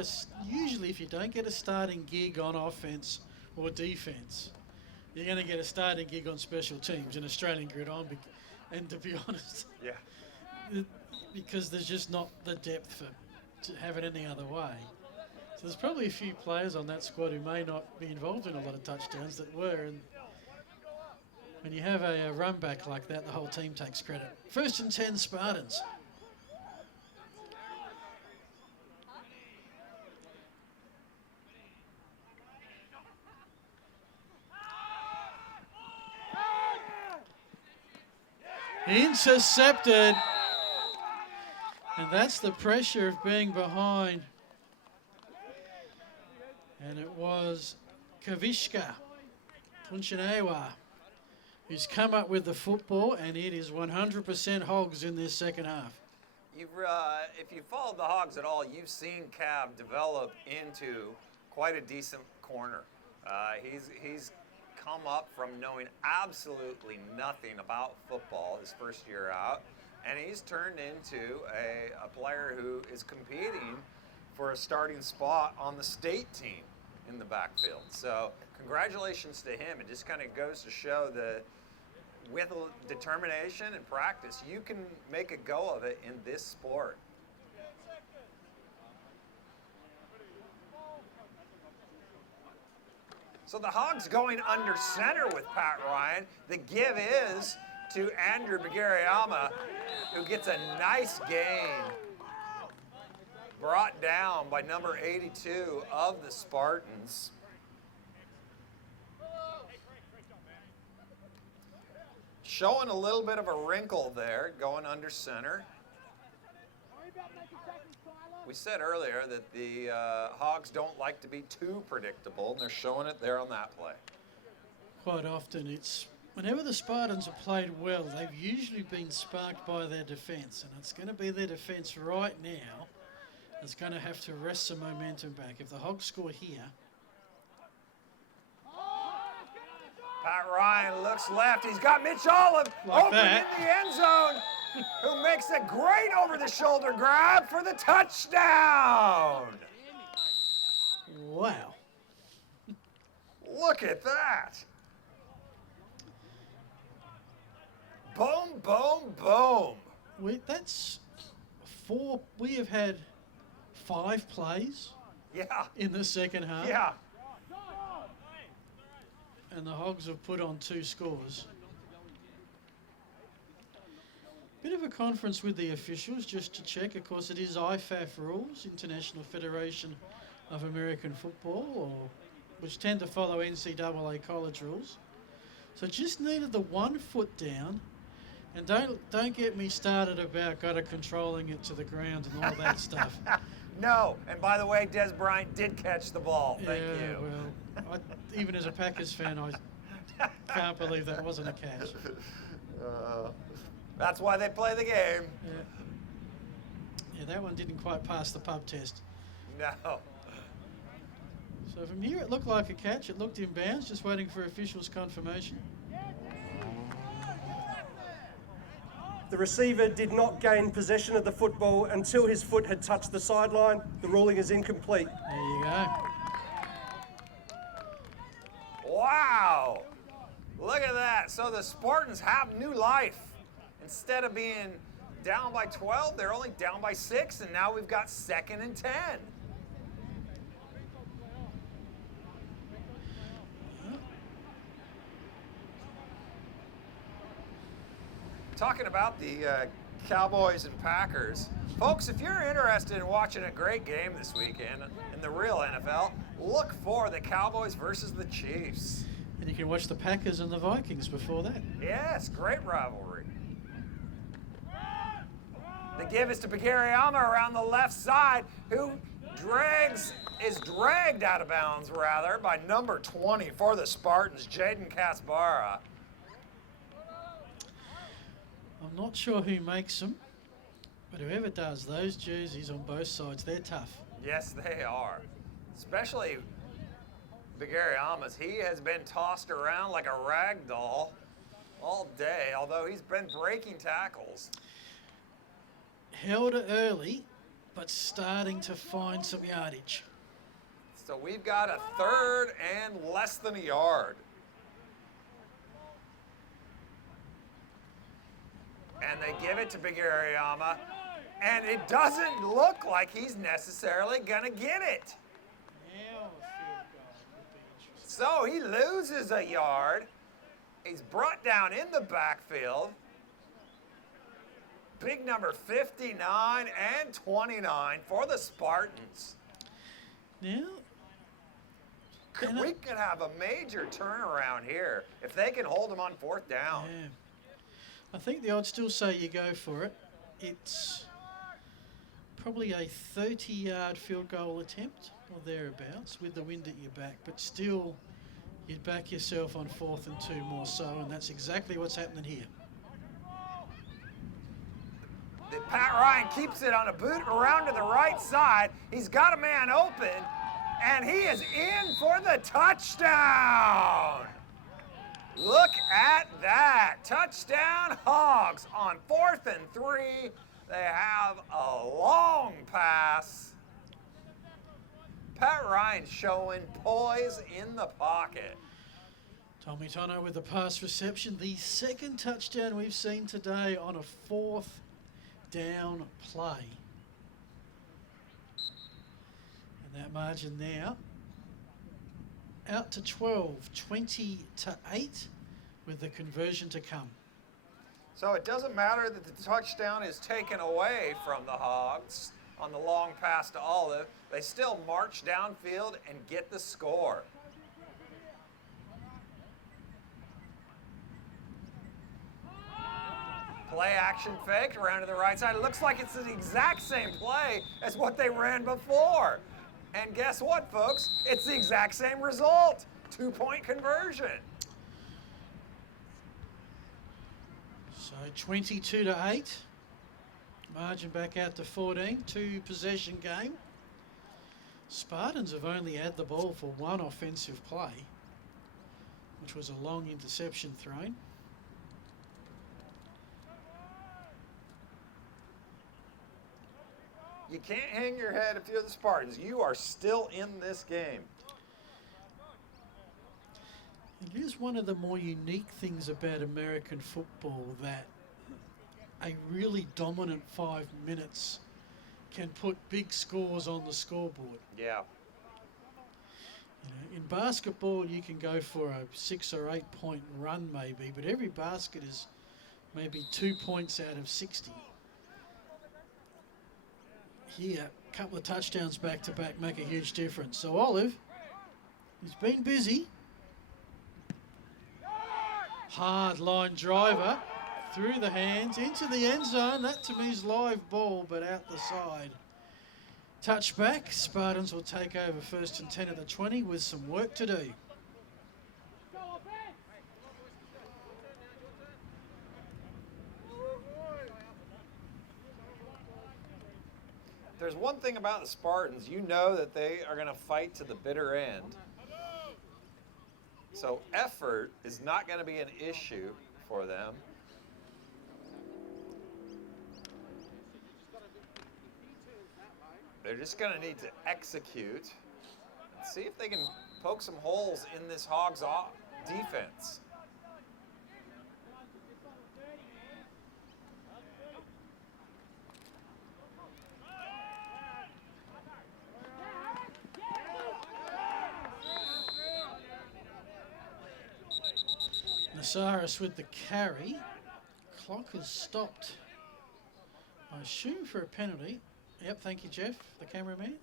usually if you don't get a starting gig on offense or defense, you're going to get a starting gig on special teams in Australian Gridiron. And to be honest, yeah, because there's just not the depth to have it any other way. So there's probably a few players on that squad who may not be involved in a lot of touchdowns that were. And when you have a run back like that, the whole team takes credit. 1st and 10 Spartans. Intercepted. And that's the pressure of being behind. And it was Kavishka Punchanewa who's come up with the football, and it is 100% Hogs in this second half. If you followed the Hogs at all, you've seen Cav develop into quite a decent corner. He's come up from knowing absolutely nothing about football his first year out, and he's turned into a player who is competing for a starting spot on the state team in the backfield. So congratulations to him. It just kind of goes to show that with determination and practice, you can make a go of it in this sport. So the Hogs going under center with Pat Ryan. The give is to Andrew Bagariama, who gets a nice gain. Brought down by number 82 of the Spartans. Showing a little bit of a wrinkle there, going under center. We said earlier that the Hogs don't like to be too predictable, and they're showing it there on that play. Quite often, it's whenever the Spartans have played well, they've usually been sparked by their defence, and it's going to be their defence right now that's going to have to wrest some momentum back. If the Hogs score here, Pat Ryan looks left. He's got Mitch Olive Like open that. in the end zone, who makes a great over-the-shoulder grab for the touchdown. wow. Look at that. Boom, boom, boom. That's four. We have had 5 plays Yeah, in the second half, yeah. and the Hogs have put on 2 scores. Bit of a conference with the officials just to check. Of course, it is IFAF rules, International Federation of American Football, which tend to follow NCAA college rules. So just needed the 1 foot down. And don't get me started about controlling it to the ground and all that stuff. No, and by the way, Des Bryant did catch the ball. Thank you. Well, even as a Packers fan, I can't believe that wasn't a catch. That's why they play the game. Yeah, that one didn't quite pass the pub test. No. So from here, it looked like a catch. It looked in bounds, just waiting for officials' confirmation. The receiver did not gain possession of the football until his foot had touched the sideline. The ruling is incomplete. There you go. Wow. Look at that. So the Spartans have new life. Instead of being down by 12, they're only down by 6, and now we've got 2nd and 10. Talking about the Cowboys and Packers. Folks, if you're interested in watching a great game this weekend in the real NFL, look for the Cowboys versus the Chiefs. And you can watch the Packers and the Vikings before that. Yes, great rivalry. The give is to Bagariama around the left side, who is dragged out of bounds, rather, by number 20 for the Spartans, Jaden Kasbara. I'm not sure who makes them, but whoever does, those jerseys on both sides, they're tough. Yes, they are. Especially Bagariama's. He has been tossed around like a rag doll all day, although he's been breaking tackles. Held it early, but starting to find some yardage. So we've got a 3rd and less than a yard. And they give it to Bagariama, and it doesn't look like he's necessarily going to get it. Now a field goal would be interesting. So he loses a yard. He's brought down in the backfield. Big number 59 and 29 for the Spartans. Now, We could have a major turnaround here if they can hold him on 4th down. yeah. I think the odds still say you go for it. It's probably a 30-yard field goal attempt or thereabouts with the wind at your back, but still you'd back yourself on 4th and 2 more so, and that's exactly what's happening here. Pat Ryan keeps it on a boot around to the right side. He's got a man open, and he is in for the touchdown. Look at that. Touchdown Hogs on 4th and 3. They have a long pass. Pat Ryan showing poise in the pocket. Tommy Tono with the pass reception. The second touchdown we've seen today on a 4th down play. And that margin now out to 12, 20-8 with the conversion to come. So it doesn't matter that the touchdown is taken away from the Hogs on the long pass to Olive. They still march downfield and get the score. Play action fake around to the right side. It looks like it's the exact same play as what they ran before. And guess what, folks? It's the exact same result. 2-point conversion. So 22-8. Margin back out to 14. 2-possession game. Spartans have only had the ball for one offensive play, which was a long interception thrown. You can't hang your head if you're the Spartans. You are still in this game. It is one of the more unique things about American football that a really dominant 5 minutes can put big scores on the scoreboard. Yeah. You know, in basketball, you can go for a 6 or 8 point run maybe, but every basket is maybe 2 points out of 60. Here, a couple of touchdowns back to back make a huge difference. So Olive, he's been busy. Hard line driver through the hands into the end zone. That to me is live ball, but out the side. Touchback. Spartans will take over 1st and 10 at the 20 with some work to do. There's one thing about the Spartans, you know that they are going to fight to the bitter end. So effort is not going to be an issue for them. They're just going to need to execute and see if they can poke some holes in this Hogs defense. Nasaris with the carry. Clock has stopped, I assume, for a penalty. Yep, thank you, Jeff, the cameraman.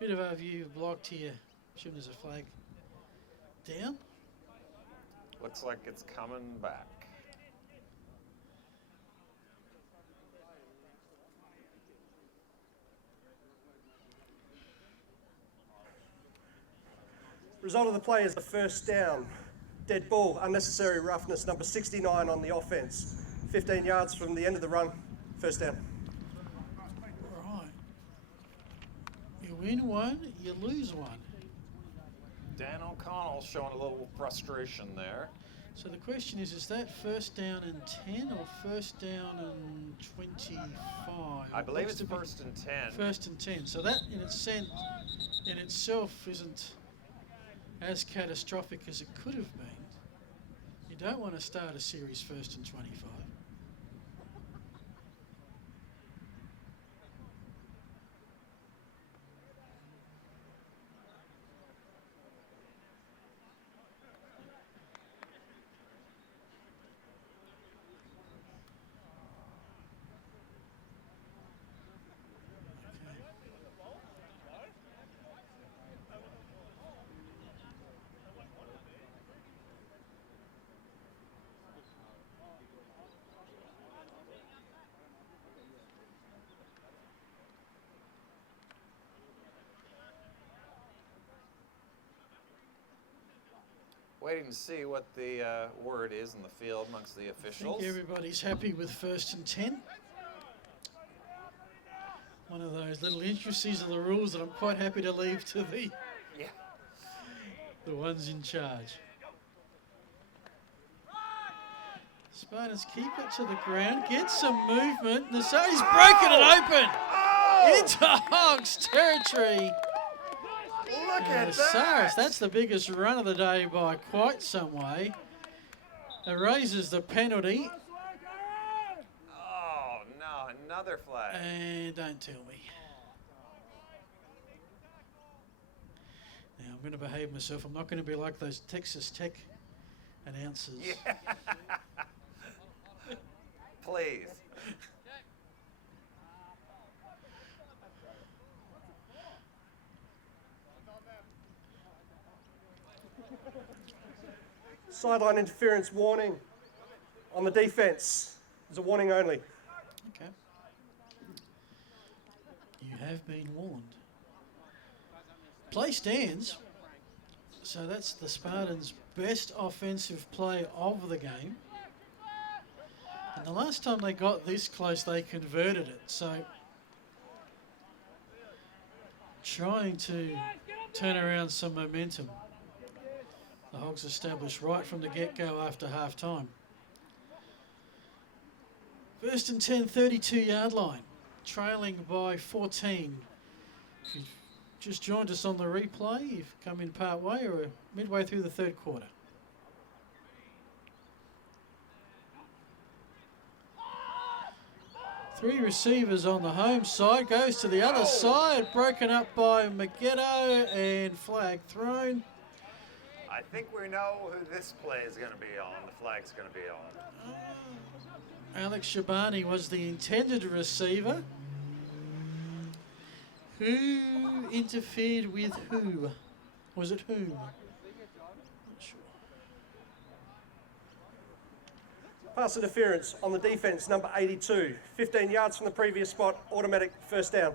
Bit of our view blocked here. Assume there's a flag down. Looks like it's coming back. Result of the play is the first down. Dead ball, unnecessary roughness, number 69 on the offense. 15 yards from the end of the run, first down. Right. You win one, you lose one. Dan O'Connell showing a little frustration there. So the question is that first down and 10 or first down and 25? I believe Looks it's to be first and 10. First and 10. So that in itself isn't as catastrophic as it could have been. You don't want to start a series 1st and 25. Waiting to see what the word is in the field amongst the I officials. think everybody's happy with 1st and 10. One of those little intricacies of the rules that I'm quite happy to leave to Yeah. the ones in charge. Spartans keep it to the ground, get some movement. Nasari's breaking it open into Hogs territory. Look at Nasaris, that! that's the biggest run of the day by quite some way. It raises the penalty. Oh, no, another flag. And don't tell me. Now, I'm going to behave myself. I'm not going to be like those Texas Tech announcers. Yeah. Please. Sideline interference warning on the defence. It's a warning only. Okay. You have been warned. Play stands. So that's the Spartans' best offensive play of the game. And the last time they got this close, they converted it. So trying to turn around some momentum. The Hogs established right from the get-go after half-time. 1st and 10, 32-yard line, trailing by 14. If you've just joined us on the replay, you've come in part way or midway through the 3rd quarter. Three receivers on the home side, goes to the other side, broken up by Maggetto and flag thrown. I think we know who this play is going to be on. The flag's going to be on. Alex Shabani was the intended receiver. Who interfered with who? Was it whom? Not sure. Pass interference on the defence, number 82. 15 yards from the previous spot, automatic 1st down.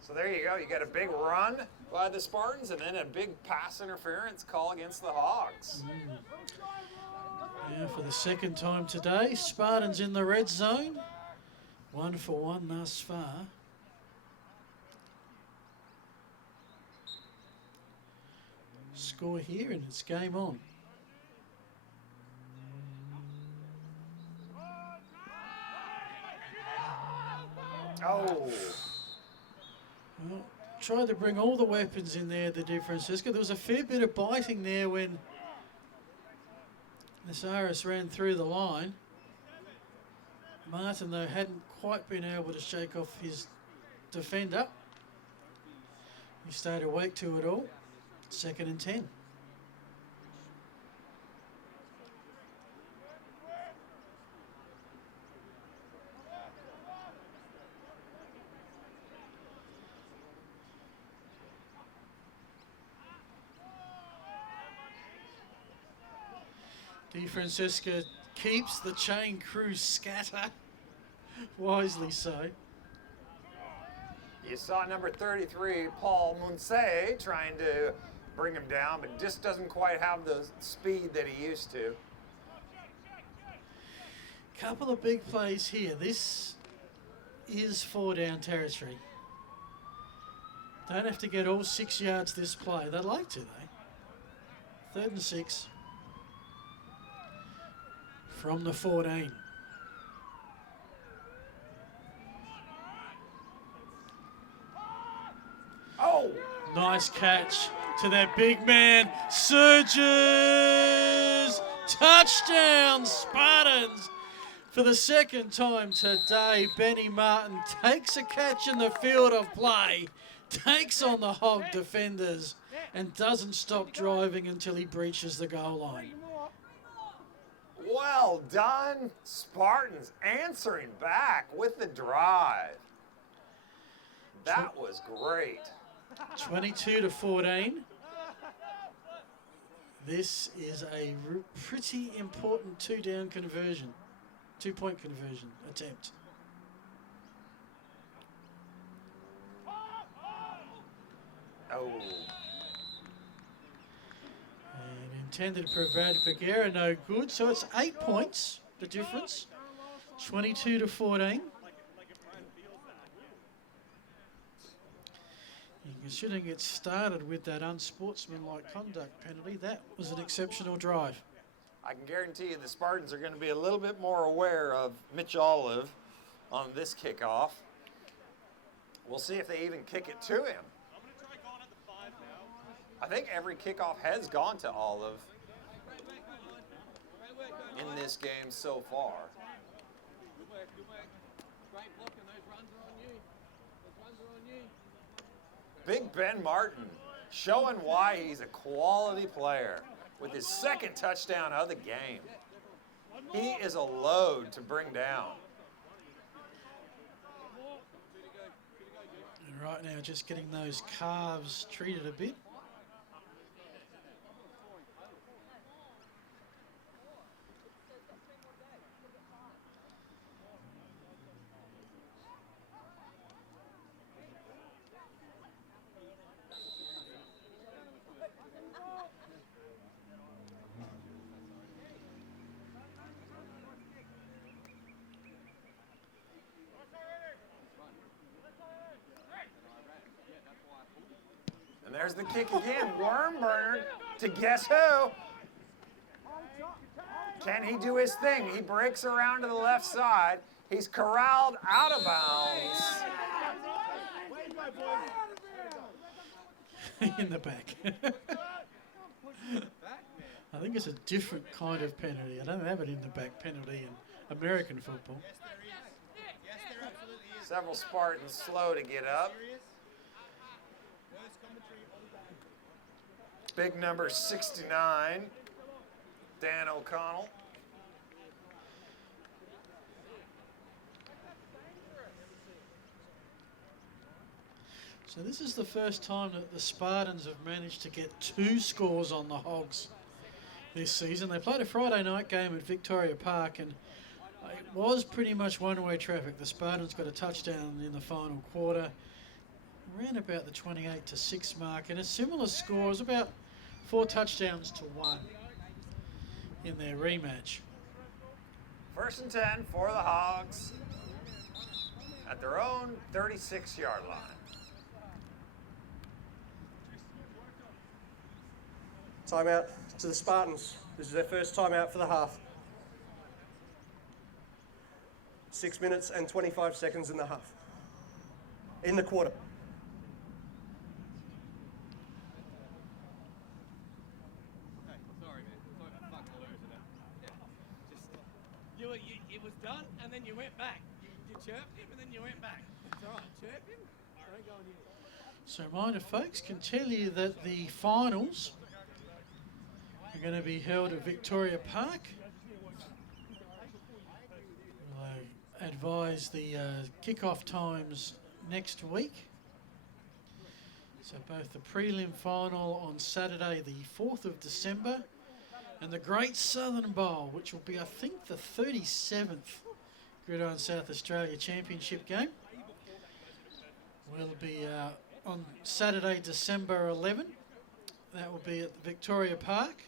So there you go. You got a big run by the Spartans and then a big pass interference call against the Hogs. Yeah, for the 2nd time today, Spartans in the red zone. 1 for 1 thus far. Score here and it's game on. Oh. Well, tried to bring all the weapons in there, the difference is, 'cause there was a fair bit of biting there when Nasaris ran through the line. Martin, though, hadn't quite been able to shake off his defender. He stayed awake to it all. 2nd and 10. DeFrancesca keeps the chain crew scatter. Wisely so. You saw number 33, Paul Munsey, trying to bring him down, but just doesn't quite have the speed that he used to. Couple of big plays here. This is 4-down territory. Don't have to get all 6 yards this play. They'd like to, though. 3rd and 6. From the 14. Oh! Nice catch to that big man. Surges! Touchdown, Spartans! For the 2nd time today, Benny Martin takes a catch in the field of play, takes on the Hog defenders, and doesn't stop driving until he breaches the goal line. Well done, Spartans, answering back with the drive. That was great. 22-14. This is a pretty important 2-down conversion, 2-point conversion attempt. Oh. Intended for Brad Vergara, no good. So it's 8 points, the difference. 22 to 14. And considering it started with that unsportsmanlike conduct penalty, that was an exceptional drive. I can guarantee you the Spartans are going to be a little bit more aware of Mitch Olive on this kickoff. We'll see if they even kick it to him. I think every kickoff has gone to Olive in this game so far. Big Ben Martin showing why he's a quality player with his second touchdown of the game. He is a load to bring down. And right now just getting those calves treated a bit. And there's the kick again. Worm burner to guess who? Can he do his thing? He breaks around to the left side. He's corralled out of bounds. In the back. I think it's a different kind of penalty. I don't have it in the back penalty in American football. Several Spartans slow to get up. Big number 69, Dan O'Connell. So this is the first time that the Spartans have managed to get 2 scores on the Hogs this season. They played a Friday night game at Victoria Park and it was pretty much one-way traffic. The Spartans got a touchdown in the final quarter, around about the 28-6 mark, and a similar score is about 4 touchdowns to 1 in their rematch. 1st and 10 for the Hogs at their own 36-yard line. Timeout to the Spartans. This is their first timeout for the half. 6 minutes and 25 seconds in the half. In the quarter. Sorry, man. Sorry for fucking losing it. Yeah. It was done, and then you went back. You chirped him, and then you went back. It's all right. Chirp him. Don't go in here. So reminder, folks, can tell you that the finals are going to be held at Victoria Park. We'll advise the kick-off times next week. So both the prelim final on Saturday the 4th of December and the Great Southern Bowl, which will be, I think, the 37th Gridiron South Australia Championship game, will be on Saturday, December 11. That will be at Victoria Park.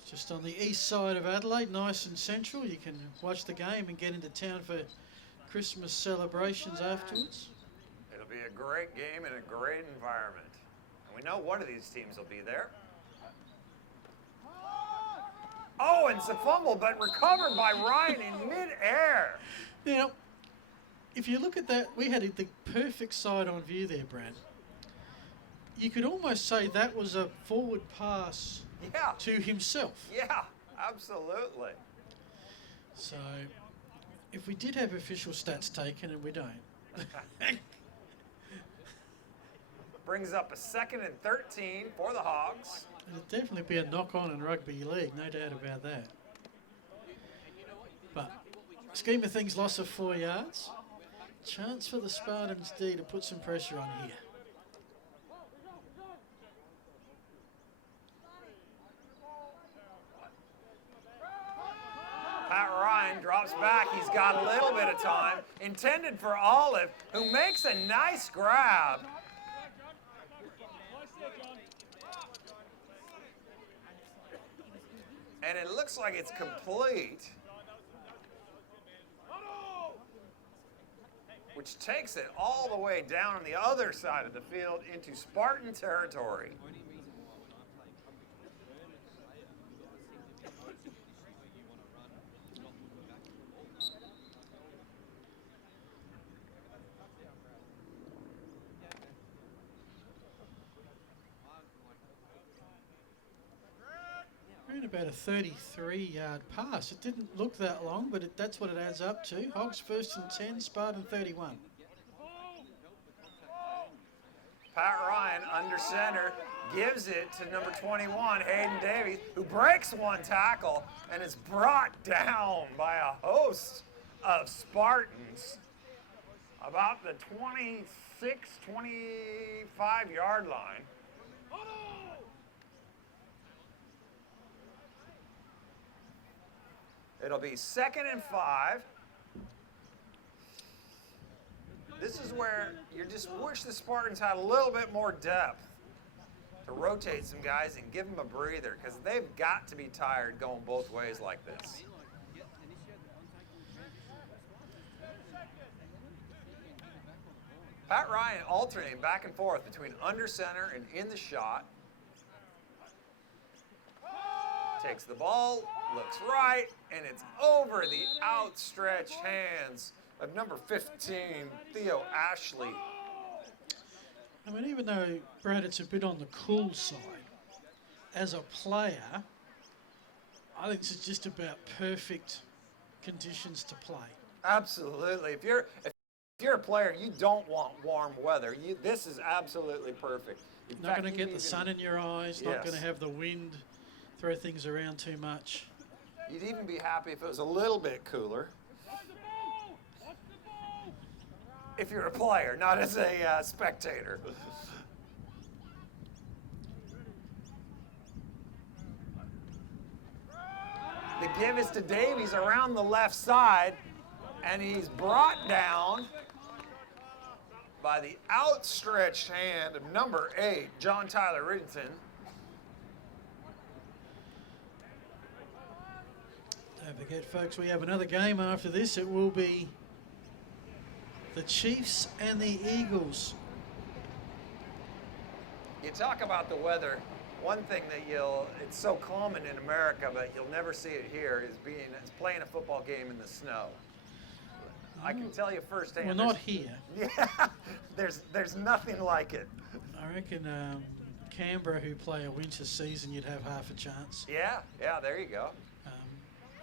It's just on the east side of Adelaide, nice and central. You can watch the game and get into town for Christmas celebrations afterwards. It'll be a great game and a great environment. And we know one of these teams will be there. Oh, and it's a fumble, but recovered by Ryan in midair. Now, if you look at that, we had the perfect side-on view there, Brad. You could almost say that was a forward pass to himself. Yeah, absolutely. So, if we did have official stats taken, and we don't. Brings up a 2nd and 13 for the Hogs. It'd definitely be a knock-on in rugby league, no doubt about that. But, scheme of things, loss of 4 yards. Chance for the Spartans D to put some pressure on here. Pat Ryan drops back. He's got a little bit of time. Intended for Olive, who makes a nice grab. And it looks like it's complete, which takes it all the way down on the other side of the field into Spartan territory. Ran about a 33-yard pass. It didn't look that long, but that's what it adds up to. Hogs first and 10, Spartan 31. Pat Ryan under center gives it to number 21, Hayden Davies, who breaks one tackle and is brought down by a host of Spartans about the 26, 25-yard line. It'll be 2nd and 5. This is where you just wish the Spartans had a little bit more depth to rotate some guys and give them a breather, because they've got to be tired going both ways like this. Pat Ryan alternating back and forth between under center and in the shot. Takes the ball, looks right, and it's over the outstretched hands of number 15, Theo Ashley. I mean, even though, Brad, it's a bit on the cool side, as a player, I think this is just about perfect conditions to play. Absolutely. If you're a player, you don't want warm weather. This is absolutely perfect. In Not fact, going to you get the even- sun in your eyes, not Yes. going to have the wind throw things around too much. You'd even be happy if it was a little bit cooler. If you're a player, not as a spectator. The give is to Davies around the left side, and he's brought down by the outstretched hand of number 8, John Tyler Riddington. Don't forget, folks, we have another game after this. It will be the Chiefs and the Eagles. You talk about the weather. One thing that it's so common in America, but you'll never see it here, is playing a football game in the snow. I can tell you firsthand. Well, not here. Yeah, there's nothing like it. I reckon Canberra, who play a winter season, you'd have half a chance. Yeah, there you go.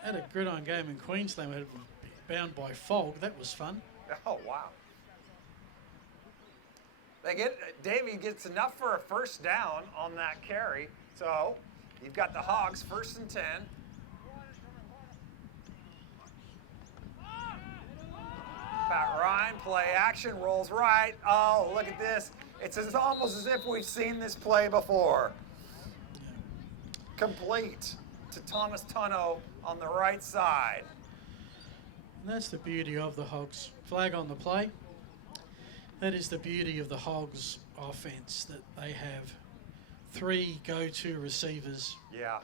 Had a gridiron game in Queensland, we bound by fog. That was fun. Oh, wow. Davey gets enough for a first down on that carry. So you've got the Hogs 1st and 10. Pat Ryan, play action, rolls right. Oh, look at this. It's almost as if we've seen this play before. Complete to Thomas Tunno on the right side. And that's the beauty of the Hogs. Flag on the play. That is the beauty of the Hogs offense, that they have 3 go-to receivers, Yeah.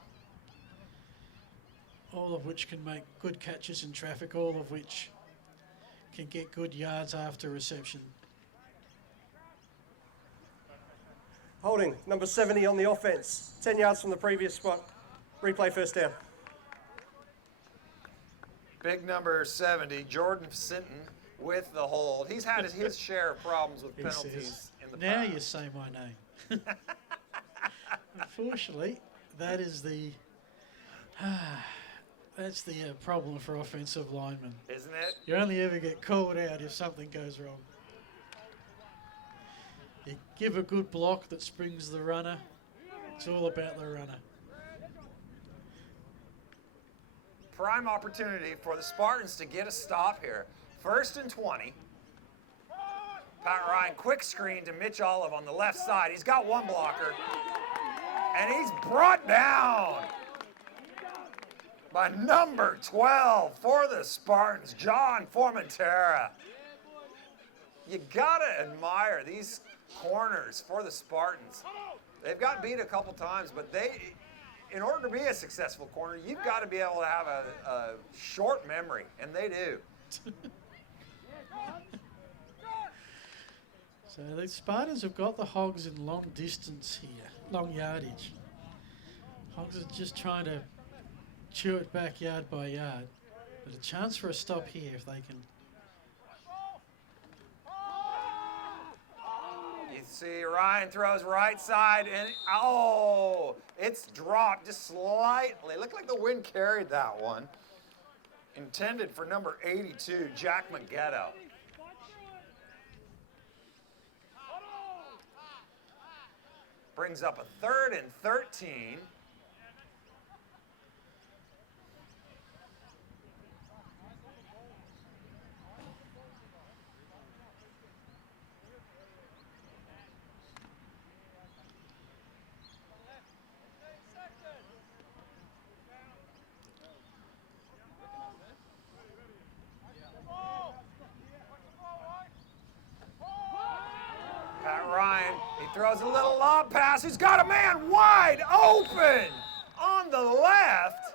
all of which can make good catches in traffic, all of which can get good yards after reception. Holding, number 70 on the offense. 10 yards from the previous spot. Replay first down. Big number 70, Jordan Sinton with the hold. He's had his share of problems with He penalties says, in the now past. you say my name. Unfortunately, that is that's the problem for offensive linemen. Isn't it? You only ever get called out if something goes wrong. You give a good block that springs the runner. It's all about the runner. Prime opportunity for the Spartans to get a stop here. 1st and 20. Pat Ryan, quick screen to Mitch Olive on the left side. He's got one blocker. And he's brought down by number 12 for the Spartans, John Formentera. You gotta admire these corners for the Spartans. They've got beat a couple times, but in order to be a successful corner, you've got to be able to have a short memory, and they do. So the Spartans have got the Hogs in long distance here, long yardage. Hogs are just trying to chew it back yard by yard. But a chance for a stop here if they can. You see Ryan throws right side, and oh, it's dropped just slightly. Looked like the wind carried that one. Intended for number 82, Jack Maggetto. Brings up a 3rd and 13. Ryan, he throws a little lob pass. He's got a man wide open on the left.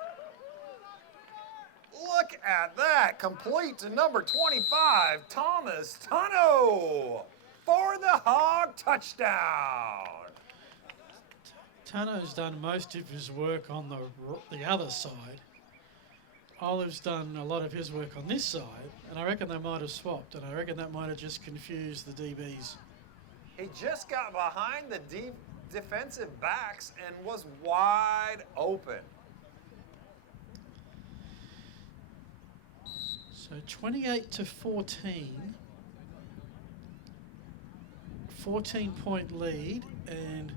Look at that. Complete to number 25, Thomas Tano for the Hog touchdown. Tano's done most of his work on the other side. Olive's done a lot of his work on this side, and I reckon they might have swapped, and I reckon that might have just confused the DBs. He just got behind the defensive backs and was wide open. So 28-14, 14-point lead, and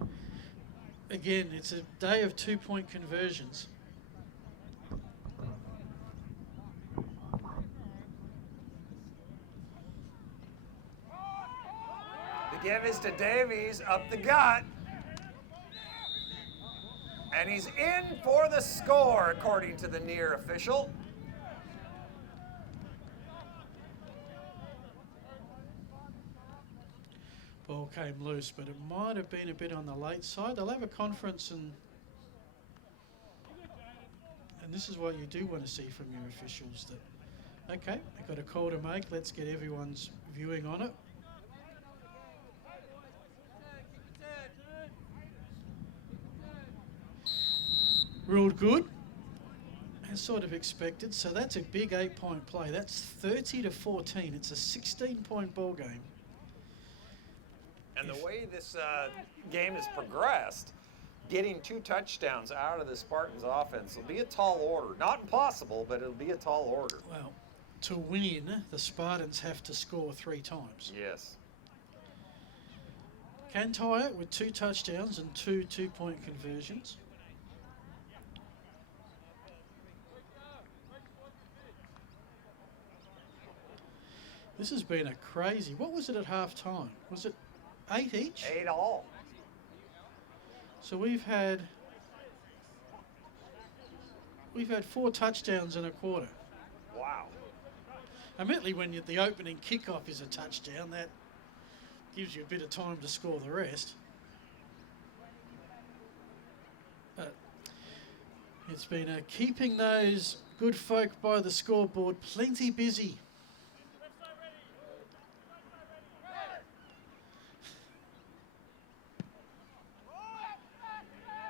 again, it's a day of 2-point conversions. The give is to Davies up the gut. And he's in for the score, according to the near official. Ball came loose, but it might have been a bit on the late side. They'll have a conference, and this is what you do want to see from your officials. That, okay, they've got a call to make. Let's get everyone's viewing on it. Ruled good, as sort of expected. So that's a big 8-point play. That's 30-14. It's a 16-point ball game. And the way this game has progressed, getting 2 touchdowns out of the Spartans offense will be a tall order. Not impossible, but it'll be a tall order. Well, to win, the Spartans have to score 3 times. Yes. Can tie it with 2 touchdowns and 2 2-point conversions. This has been a crazy. What was it at half time? Was it 8 each? 8 all. So we've had 4 touchdowns in a quarter. Wow. Admittedly, when the opening kickoff is a touchdown, that gives you a bit of time to score the rest. But it's been keeping those good folk by the scoreboard plenty busy.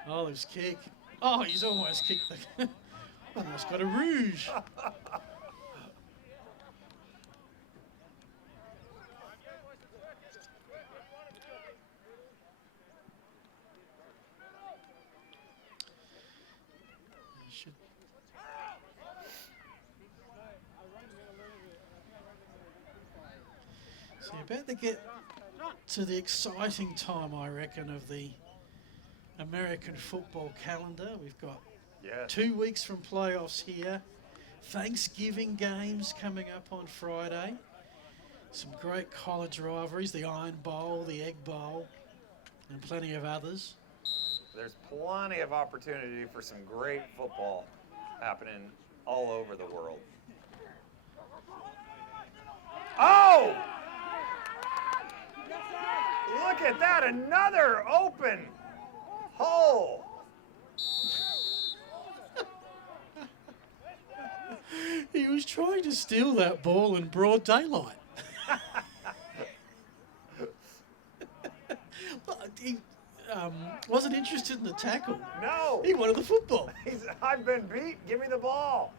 Olive's kick. Oh, he's almost kicked the... almost got a rouge. So you're about to get to the exciting time, I reckon, of the American football calendar. We've got 2 weeks from playoffs here. Thanksgiving games coming up on Friday. Some great college rivalries, the Iron Bowl, the Egg Bowl, and plenty of others. There's plenty of opportunity for some great football happening all over the world. Oh! Look at that, another open hole. He was trying to steal that ball in broad daylight. Well, he wasn't interested in the tackle. No. He wanted the football. I've been beat. Give me the ball.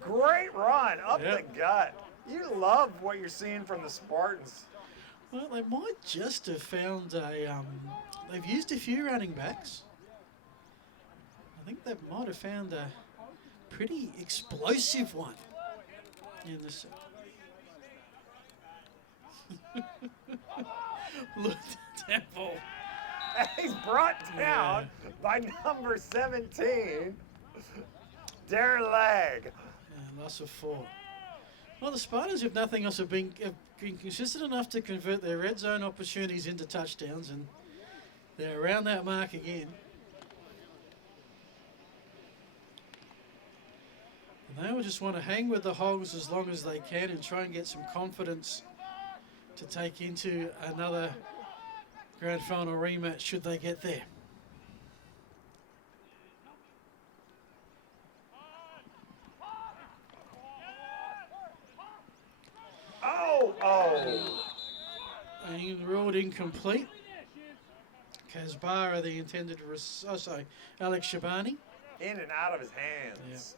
Great run up Yep. the gut. You love what you're seeing from the Spartans. Well, they might just have found a. They've used a few running backs. I think they might have found a pretty explosive one in this. Look at that ball. He's brought down by number 17, Darren Legg. And loss of 4. Well, the Spartans, if nothing else, have been consistent enough to convert their red zone opportunities into touchdowns, and they're around that mark again. And they will just want to hang with the Hogs as long as they can and try and get some confidence to take into another grand final rematch should they get there. Oh. And ruled incomplete. Kasbara, the intended, Alex Shabani. In and out of his hands.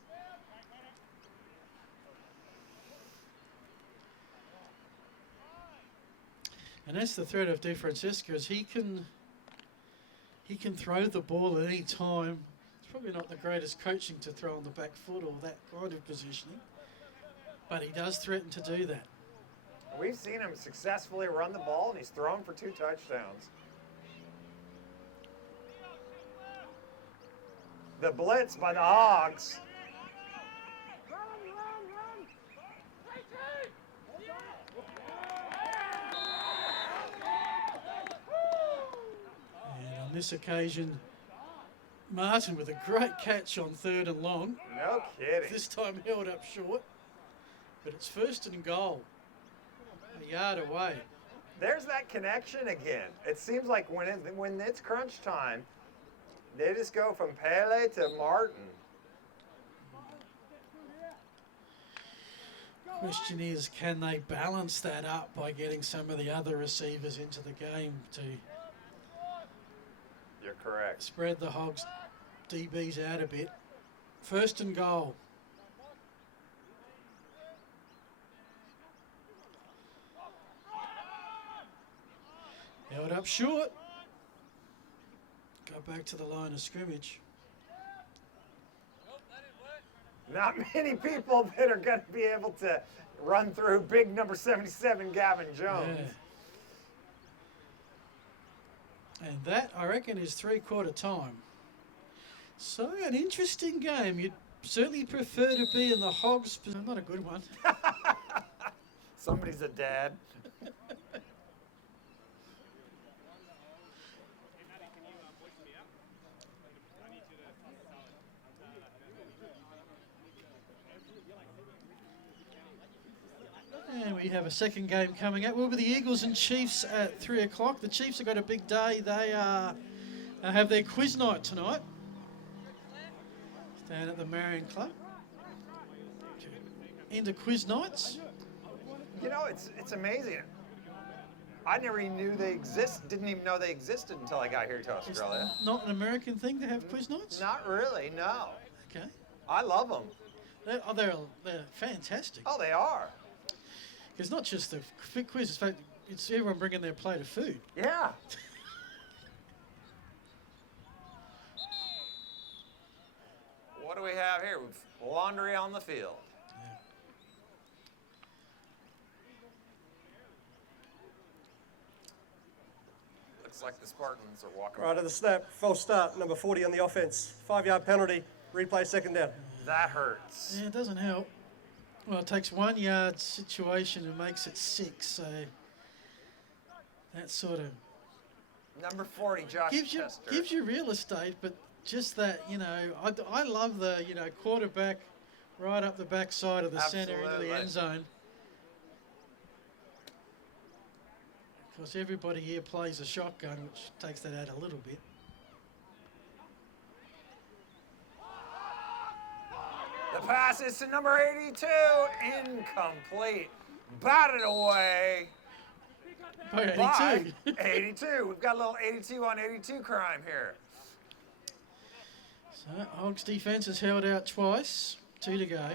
And that's the threat of DeFrancisco, is he can throw the ball at any time. It's probably not the greatest coaching to throw on the back foot or that kind of positioning, but he does threaten to do that. We've seen him successfully run the ball, and he's thrown for 2 touchdowns. The blitz by the Hogs. And on this occasion, Martin with a great catch on 3rd and long. No kidding. This time held up short, but it's 1st and goal, a yard away. There's that connection again. It seems like when it's crunch time, they just go from Pele to Martin. Question is, can they balance that up by getting some of the other receivers into the game to You're correct. spread the Hogs' DBs out a bit? 1st and goal. Held up short. Go back to the line of scrimmage. Not many people that are going to be able to run through big number 77, Gavin Jones. Yeah. And that, I reckon, is 3/4 time. So, an interesting game. You'd certainly prefer to be in the Hogs. Not a good one. Somebody's a dad. And we have a second game coming up. We'll be the Eagles and Chiefs at 3 o'clock. The Chiefs have got a big day. They have their quiz night tonight. Down at the Marion Club. Into quiz nights. You know, it's amazing. I never even knew they didn't even know they existed until I got here to Australia. It's not an American thing to have quiz nights? Not really, no. Okay. I love them. They're fantastic. Oh, they are. It's not just the quiz, in fact, it's everyone bringing their plate of food. Yeah. What do we have here? Laundry on the field. Looks like the Spartans are walking. Right at the snap, false start, number 40 on the offense. 5-yard penalty, replay 2nd down. That hurts. Yeah, it doesn't help. Well, it takes 1 yard situation and makes it 6, so that sort of Number 40, Josh Chester. gives you real estate, but just that, I love the, quarterback right up the backside of the center into the Absolutely. end zone. Of course, everybody here plays a shotgun, which takes that out a little bit. The passes to number 82. Incomplete. Batted away By by 82. 82. We've got a little 82 on 82 crime here. So Hogs defence has held out twice. 2 to go.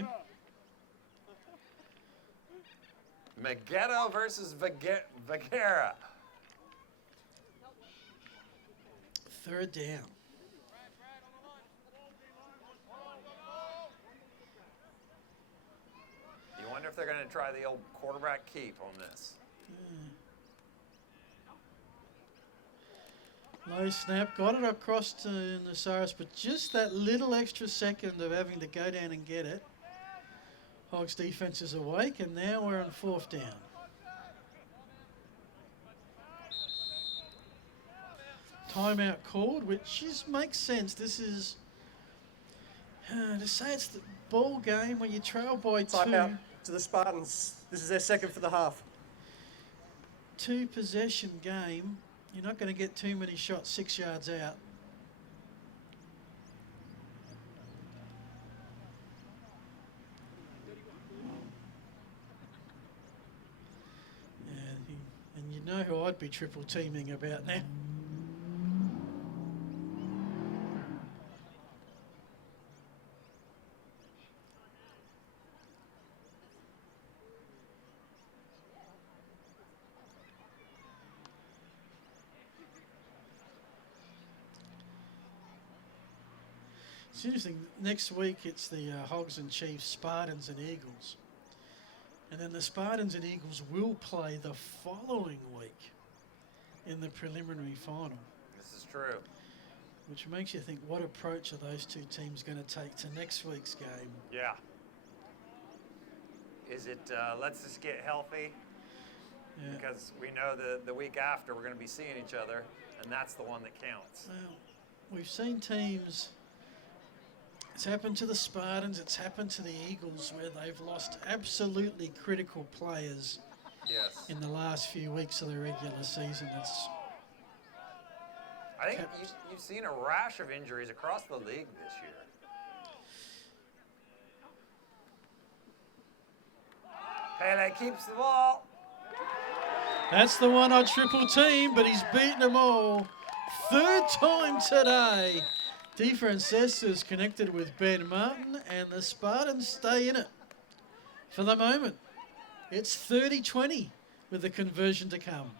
Meghetto versus Vegera. 3rd down. You wonder if they're going to try the old quarterback keep on this. Low snap, got it across to Nasaris, but just that little extra second of having to go down and get it. Hogs defence is awake, and now we're on 4th down. Timeout called, which makes sense. This is, to say it's the ball game when you trail by 2. Timeout to the Spartans. This is their second for the half. 2 possession game. You're not going to get too many shots 6 yards out. And you know who I'd be triple teaming about now. It's interesting, next week it's the Hogs and Chiefs, Spartans and Eagles. And then the Spartans and Eagles will play the following week in the preliminary final. This is true. Which makes you think, what approach are those 2 teams going to take to next week's game? Yeah. Is it, let's just get healthy? Yeah. Because we know the week after we're going to be seeing each other, and that's the one that counts. Well, we've seen teams, it's happened to the Spartans, it's happened to the Eagles, where they've lost absolutely critical players Yes. in the last few weeks of the regular season. I think you've seen a rash of injuries across the league this year. Pele keeps the ball. That's the one on triple team, but he's beaten them all. 3rd time today. GridironSA is connected with Ben Martin, and the Spartans stay in it for the moment. It's 30-20 with the conversion to come.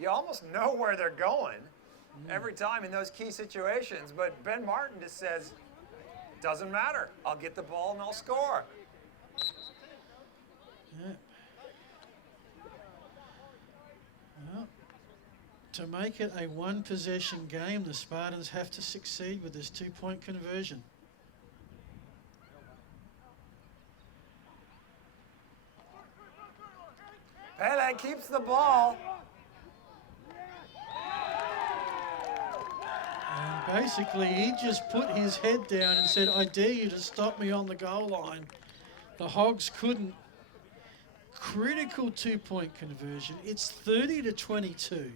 You almost know where they're going every time in those key situations, but Ben Martin just says, doesn't matter. I'll get the ball and I'll score. Yeah. Well, to make it a 1-possession game, the Spartans have to succeed with this 2-point conversion. Pele keeps the ball. And basically, he just put his head down and said, I dare you to stop me on the goal line. The Hogs couldn't. Critical 2-point conversion. It's 30-22.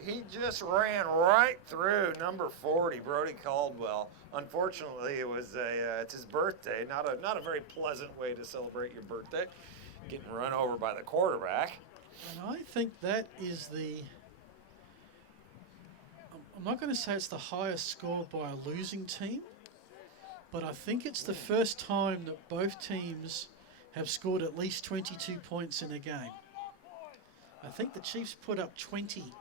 He just ran right through number 40, Brody Caldwell. Unfortunately, it was it's his birthday. Not a very pleasant way to celebrate your birthday, getting run over by the quarterback. And I think that is I'm not going to say it's the highest score by a losing team, but I think it's the first time that both teams have scored at least 22 points in a game. I think the Chiefs put up 20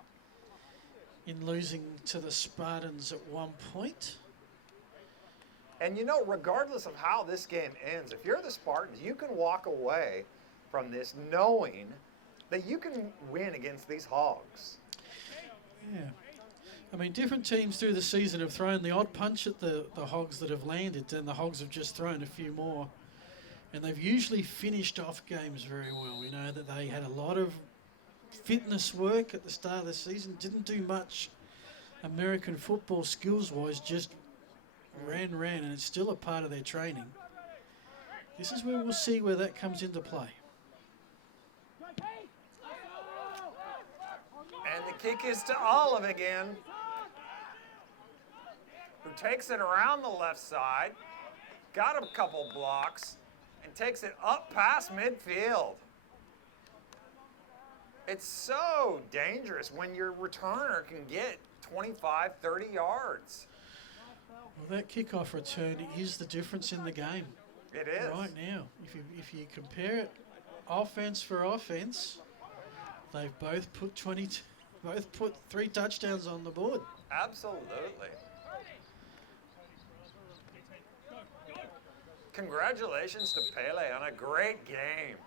in losing to the Spartans at one point. And you know, regardless of how this game ends, if you're the Spartans, you can walk away from this knowing that you can win against these Hogs. Yeah. I mean, different teams through the season have thrown the odd punch at the Hogs that have landed, and the Hogs have just thrown a few more. And they've usually finished off games very well. We know that they had a lot of fitness work at the start of the season, didn't do much American football skills-wise, just ran, and it's still a part of their training. This is where we'll see where that comes into play. And the kick is to Olive again. who takes it around the left side, got a couple blocks, and takes it up past midfield. It's so dangerous when your returner can get 25, 30 yards. Well, that kickoff return is the difference in the game It is. right now. If you compare it offense for offense, they've both put 3 touchdowns on the board. Absolutely. Congratulations to Pele on a great game.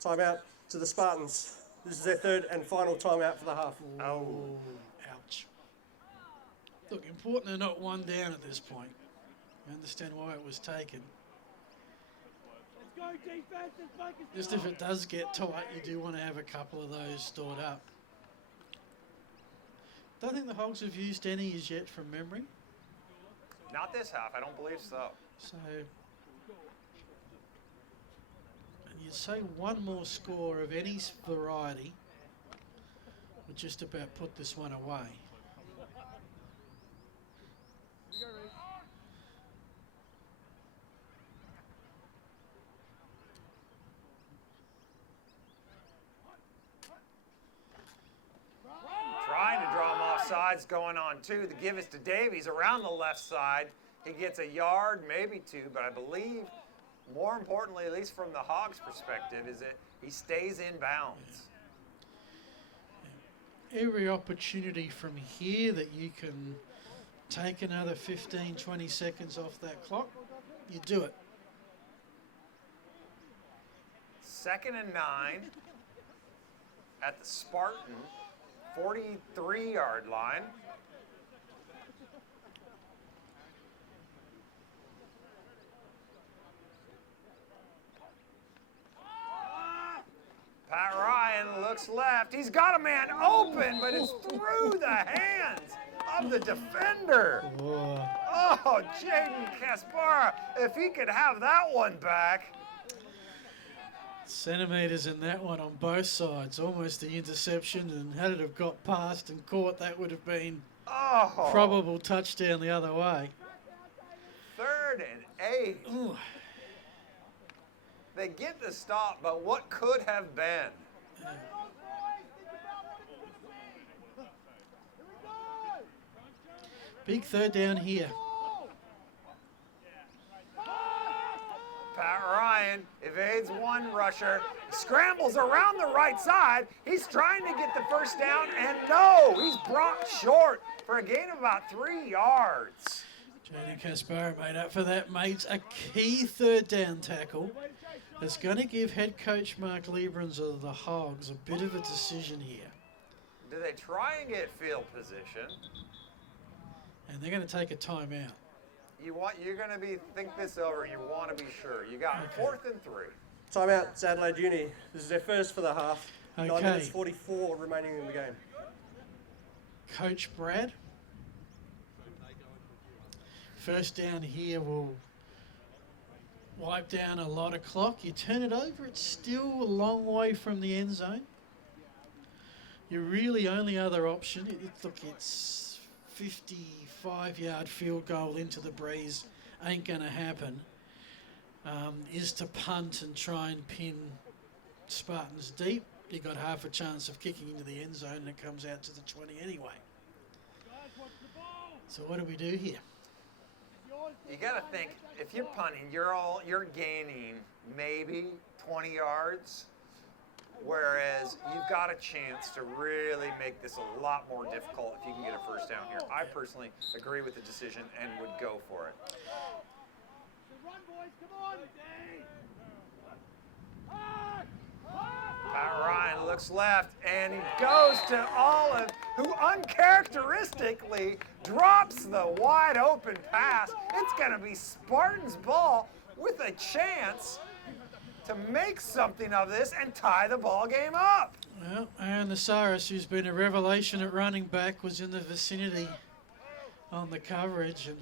Timeout to the Spartans. This is their third and final timeout for the half. Oh. Ouch. Look, important they're not 1 down at this point. I understand why it was taken. Let's go defense and focus. Just if it does get tight, you do want to have a couple of those stored up. Don't think the Hogs have used any as yet from memory. Not this half, I don't believe so. So, and you'd say one more score of any variety would just about put this one away. Trying to draw him off sides going on 2. The give is to Davies around the left side. He gets a yard, maybe 2, but I believe more importantly, at least from the Hogs' perspective, is that he stays in bounds. Every opportunity from here that you can take another 15, 20 seconds off that clock, you do it. 2nd and 9 at the Spartan 43-yard line. Pat Ryan looks left. He's got a man open, but it's through the hands of the defender. Oh, Oh, Jaden Kaspara, if he could have that one back. centimetres in that one on both sides, almost the interception, and had it have got past and caught, that would have been Oh, probable touchdown the other way. 3rd and 8. Ooh. They get the stop, but what could have been? Big 3rd down here. Pat Ryan evades one rusher, scrambles around the right side. He's trying to get the first down, and no, he's brought short for a gain of about 3 yards. Jaden Kaspara made up for that, makes a key 3rd down tackle. That's going to give head coach Mark Lieberens of the Hogs a bit of a decision here. Do they try and get field position? And they're going to take a timeout. You're going to think this over. You want to be sure. You got Okay. 4th and 3. Timeout, it's Adelaide Uni. This is their first for the half. 9 Okay. minutes 44 remaining in the game. Coach Brad. First down here will wipe down a lot of clock. You turn it over, it's still a long way from the end zone. Your really only other option, it's 55-yard field goal into the breeze, ain't going to happen, is to punt and try and pin Spartans deep. You got half a chance of kicking into the end zone and it comes out to the 20 anyway. So what do we do here? You got to think, if you're punting, you're gaining maybe 20 yards, whereas you've got a chance to really make this a lot more difficult if you can get a first down here. I personally agree with the decision and would go for it. Run, boys, come on. Pat Ryan looks left, and he goes to Olive, who uncharacteristically drops the wide open pass. It's going to be Spartans' ball with a chance to make something of this and tie the ball game up. Well, Aaron Nasaris, who's been a revelation at running back, was in the vicinity on the coverage and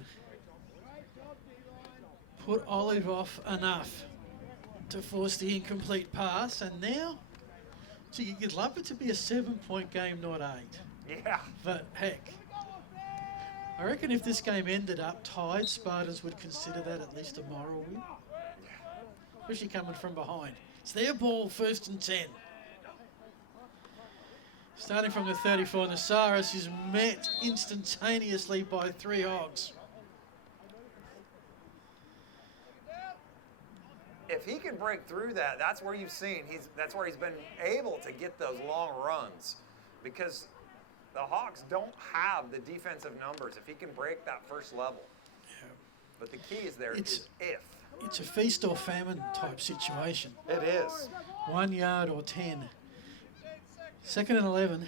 put Olive off enough to force the incomplete pass. And now, gee, you'd love it to be a 7-point game, not 8. Yeah. But heck, I reckon if this game ended up tied, Spartans would consider that at least a moral win. Especially coming from behind. It's their ball, 1st and 10. Starting from the 34, Nasaris is met instantaneously by 3 Hogs. If he can break through that, that's where you've seen that's where he's been able to get those long runs, because the Hawks don't have the defensive numbers if he can break that first level. Yeah. But the key is there is if. It's a feast or famine type situation. It is. 1 yard or 10. 2nd and 11.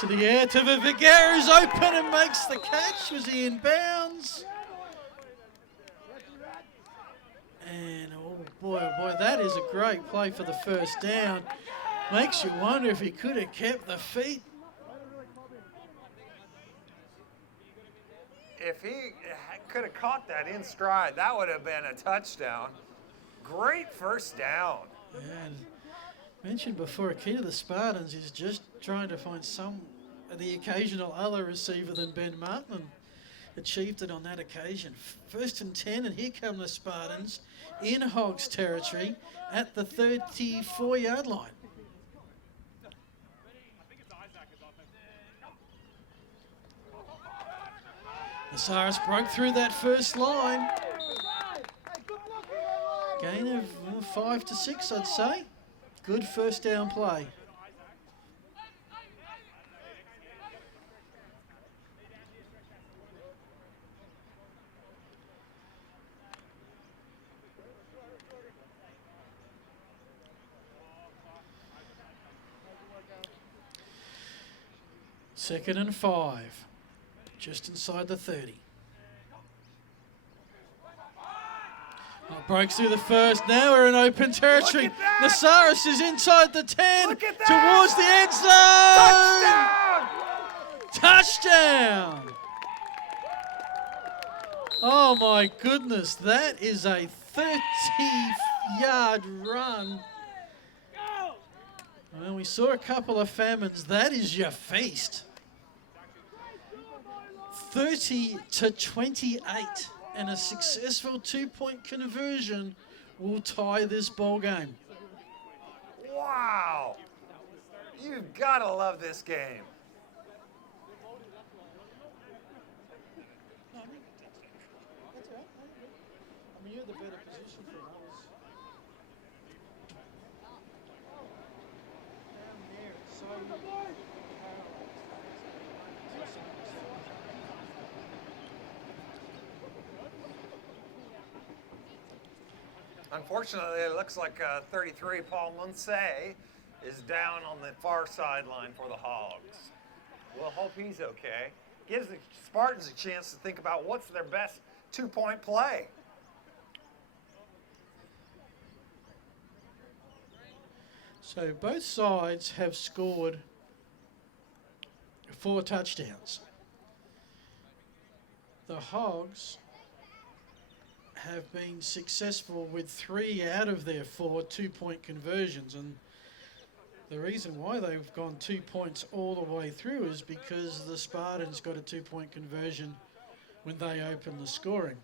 To the air, to Viguera, is open and makes the catch. Was he in bounds? And oh boy, that is a great play for the 1st down. Makes you wonder if he could have kept the feet. If he could have caught that in stride, that would have been a touchdown. Great 1st down. And mentioned before, a key to the Spartans is just trying to find the occasional other receiver than Ben Martin, and achieved it on that occasion. 1st and 10, and here come the Spartans in Hogs territory at the 34-yard line. Nasaris broke through that first line. Gain of 5 to 6, I'd say. Good 1st down play. Second and 5, just inside the 30. Breaks through the 1st. Now we're in open territory. Nasaris is inside the 10 towards the end zone. Touchdown! Oh my goodness, that is a 30-yard run. Well, we saw a couple of famines. That is your feast. 30 to 28, and a successful 2-point conversion will tie this ball game. Wow. You've got to love this game. You're the better position for us. Down there, it's so Unfortunately, it looks like 33 Paul Munsey is down on the far sideline for the Hogs. We'll hope he's okay. Gives the Spartans a chance to think about what's their best 2-point play. So both sides have scored 4 touchdowns. The Hogs have been successful with 3 out of their 4 2-point conversions, and the reason why they've gone 2 points all the way through is because the Spartans got a 2-point conversion when they opened the scoring.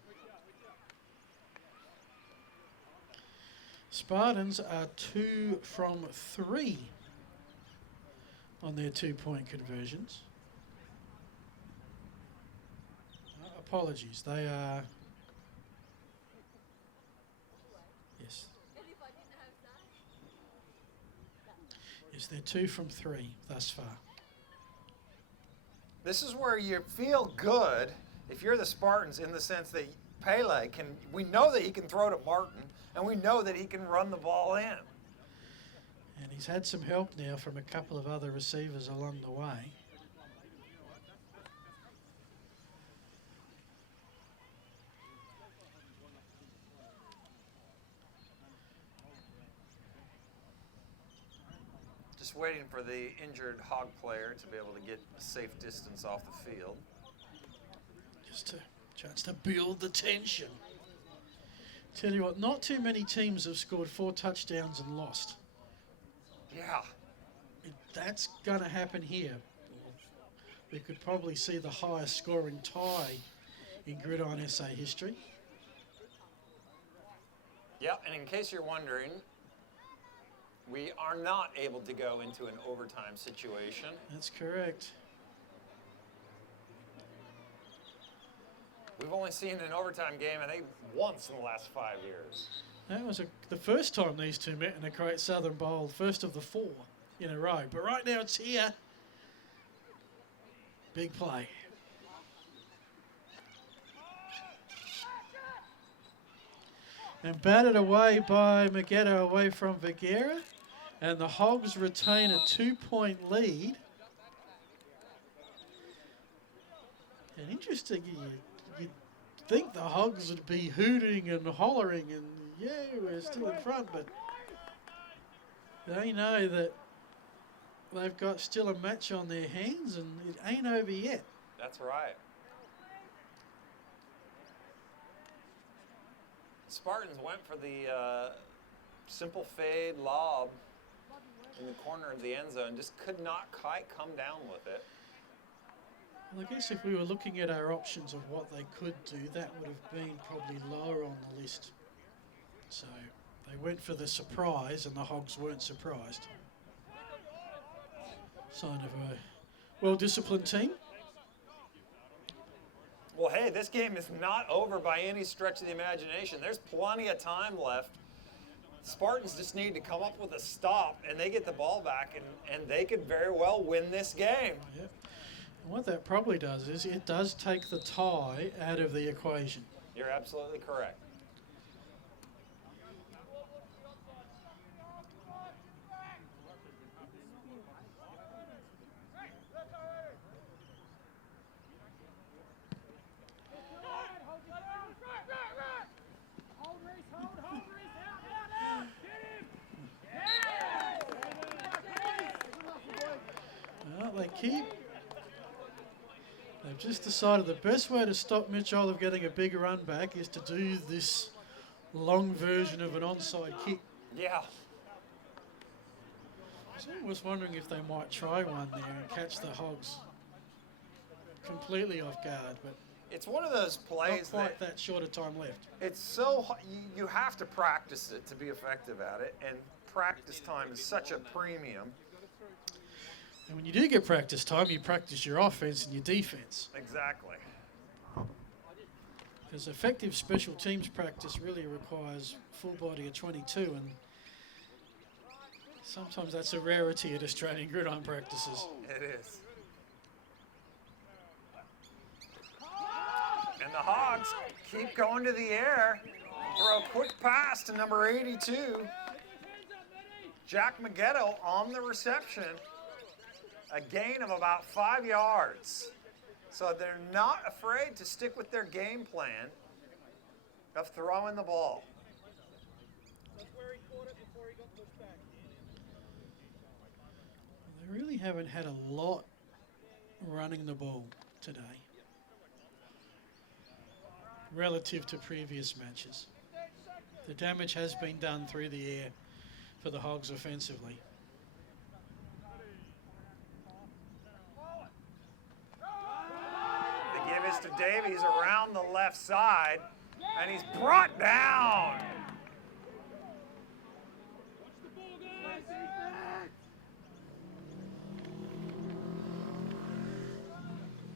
Spartans are 2 from 3 on their 2-point conversions. Apologies, they are... Yes. Yes, they're 2 from 3 thus far. This is where you feel good if you're the Spartans, in the sense that Pele we know that he can throw to Martin, and we know that he can run the ball in. And he's had some help now from a couple of other receivers along the way. Just waiting for the injured Hog player to be able to get a safe distance off the field. Just a chance to build the tension. Tell you what, not too many teams have scored 4 touchdowns and lost. Yeah. That's going to happen here. We could probably see the highest scoring tie in GridironSA history. Yeah, and in case you're wondering, we are not able to go into an overtime situation. That's correct. We've only seen an overtime game, I think, once in the last 5 years. That was the first time these two met in a Great Southern Bowl, first of the 4 in a row. But right now it's here. Big play. And batted away by Maggetto away from Vergara. And the Hogs retain a 2-point lead. And interesting, you'd think the Hogs would be hooting and hollering and, yeah, we're still in front, but they know that they've got still a match on their hands and it ain't over yet. That's right. Spartans went for the simple fade lob in the corner of the end zone, just could not quite come down with it. Well, I guess if we were looking at our options of what they could do, that would have been probably lower on the list. So they went for the surprise and the Hogs weren't surprised. Sign of a well-disciplined team. Well, hey, this game is not over by any stretch of the imagination. There's plenty of time left. Spartans just need to come up with a stop, and they get the ball back, and they could very well win this game. Yep. And what that probably does is it does take the tie out of the equation. You're absolutely correct. They've just decided the best way to stop Mitch Olive getting a big run back is to do this long version of an onside kick. Yeah. So I was wondering if they might try one there and catch the Hogs completely off guard, but It's one of those not plays quite that short a time left. it's so you have to practice it to be effective at it, and practice time is such a premium. And when you do get practice time, you practice your offense and your defense. Exactly. Because effective special teams practice really requires full body of 22, and sometimes that's a rarity at Australian gridiron practices. It is. And the Hogs keep going to the air. Throw a quick pass to number 82. Jack Maggetto on the reception. A gain of about 5 yards. So they're not afraid to stick with their game plan of throwing the ball. They really haven't had a lot running the ball today relative to previous matches. The damage has been done through the air for the Hogs offensively. The give is to Davies around the left side, and he's brought down.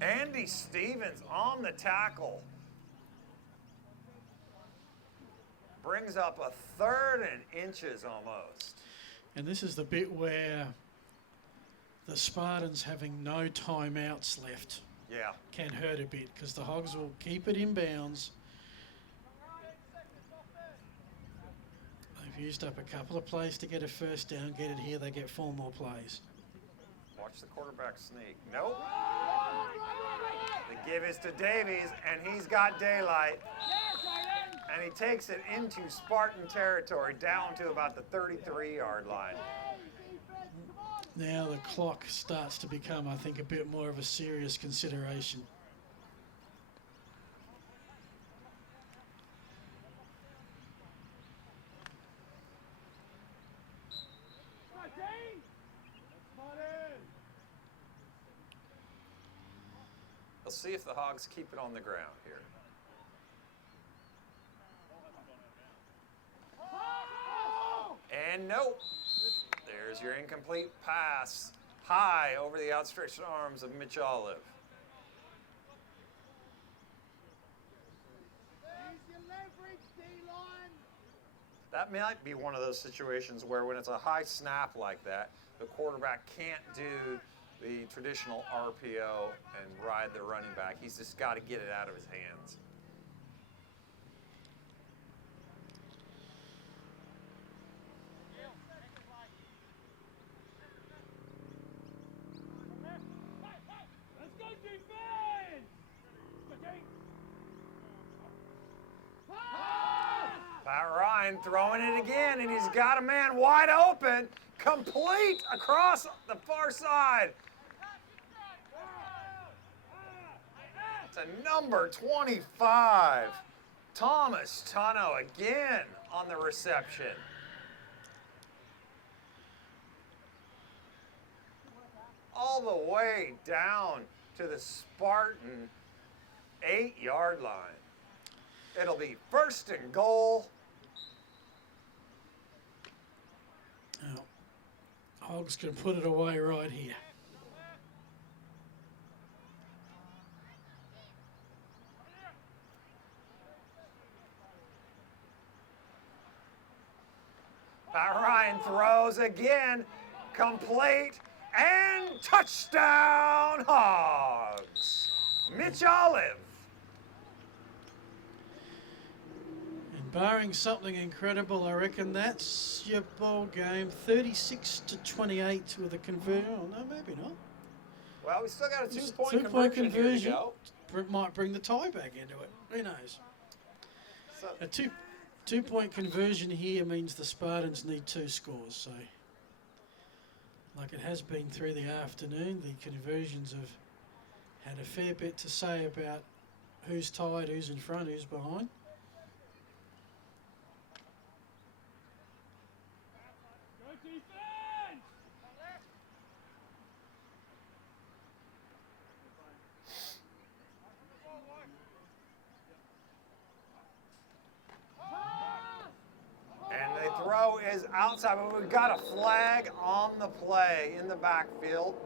Andy Stevens on the tackle. Brings up a 3rd and inches almost. And this is the bit where the Spartans having no timeouts left Yeah. can hurt a bit, because the Hogs will keep it inbounds. They've used up a couple of plays to get a first down, get it here, they get 4 more plays. Watch the quarterback sneak. Nope. The give is to Davies, and he's got daylight. And he takes it into Spartan territory, down to about the 33-yard line. Now the clock starts to become, I think, a bit more of a serious consideration. We'll see if the Hogs keep it on the ground here. And nope. There's your incomplete pass. High over the outstretched arms of Mitch Olive. That might be one of those situations where when it's a high snap like that, the quarterback can't do the traditional RPO and ride the running back. He's just got to get it out of his hands. Let's go defense! Pat Ryan throwing it again, and he's got a man wide open, complete across the far side. To number 25, Thomas Tuno again on the reception. All the way down to the Spartan 8-yard line. It'll be 1st and goal. Now, Hogs can put it away right here. Pat Ryan throws again, complete, and touchdown Hogs. Mitch Olive. And barring something incredible, I reckon that's your ball game. 36-28 with a conversion. Oh, no, maybe not. Well, we still got a two-point Two-point conversion here to go. might bring the tie back into it. Who knows? So, A two-point conversion here means the Spartans need 2 scores. So, like it has been through the afternoon, the conversions have had a fair bit to say about who's tied, who's in front, who's behind. Go defense! and the throw is outside, but we've got a flag on the play in the backfield.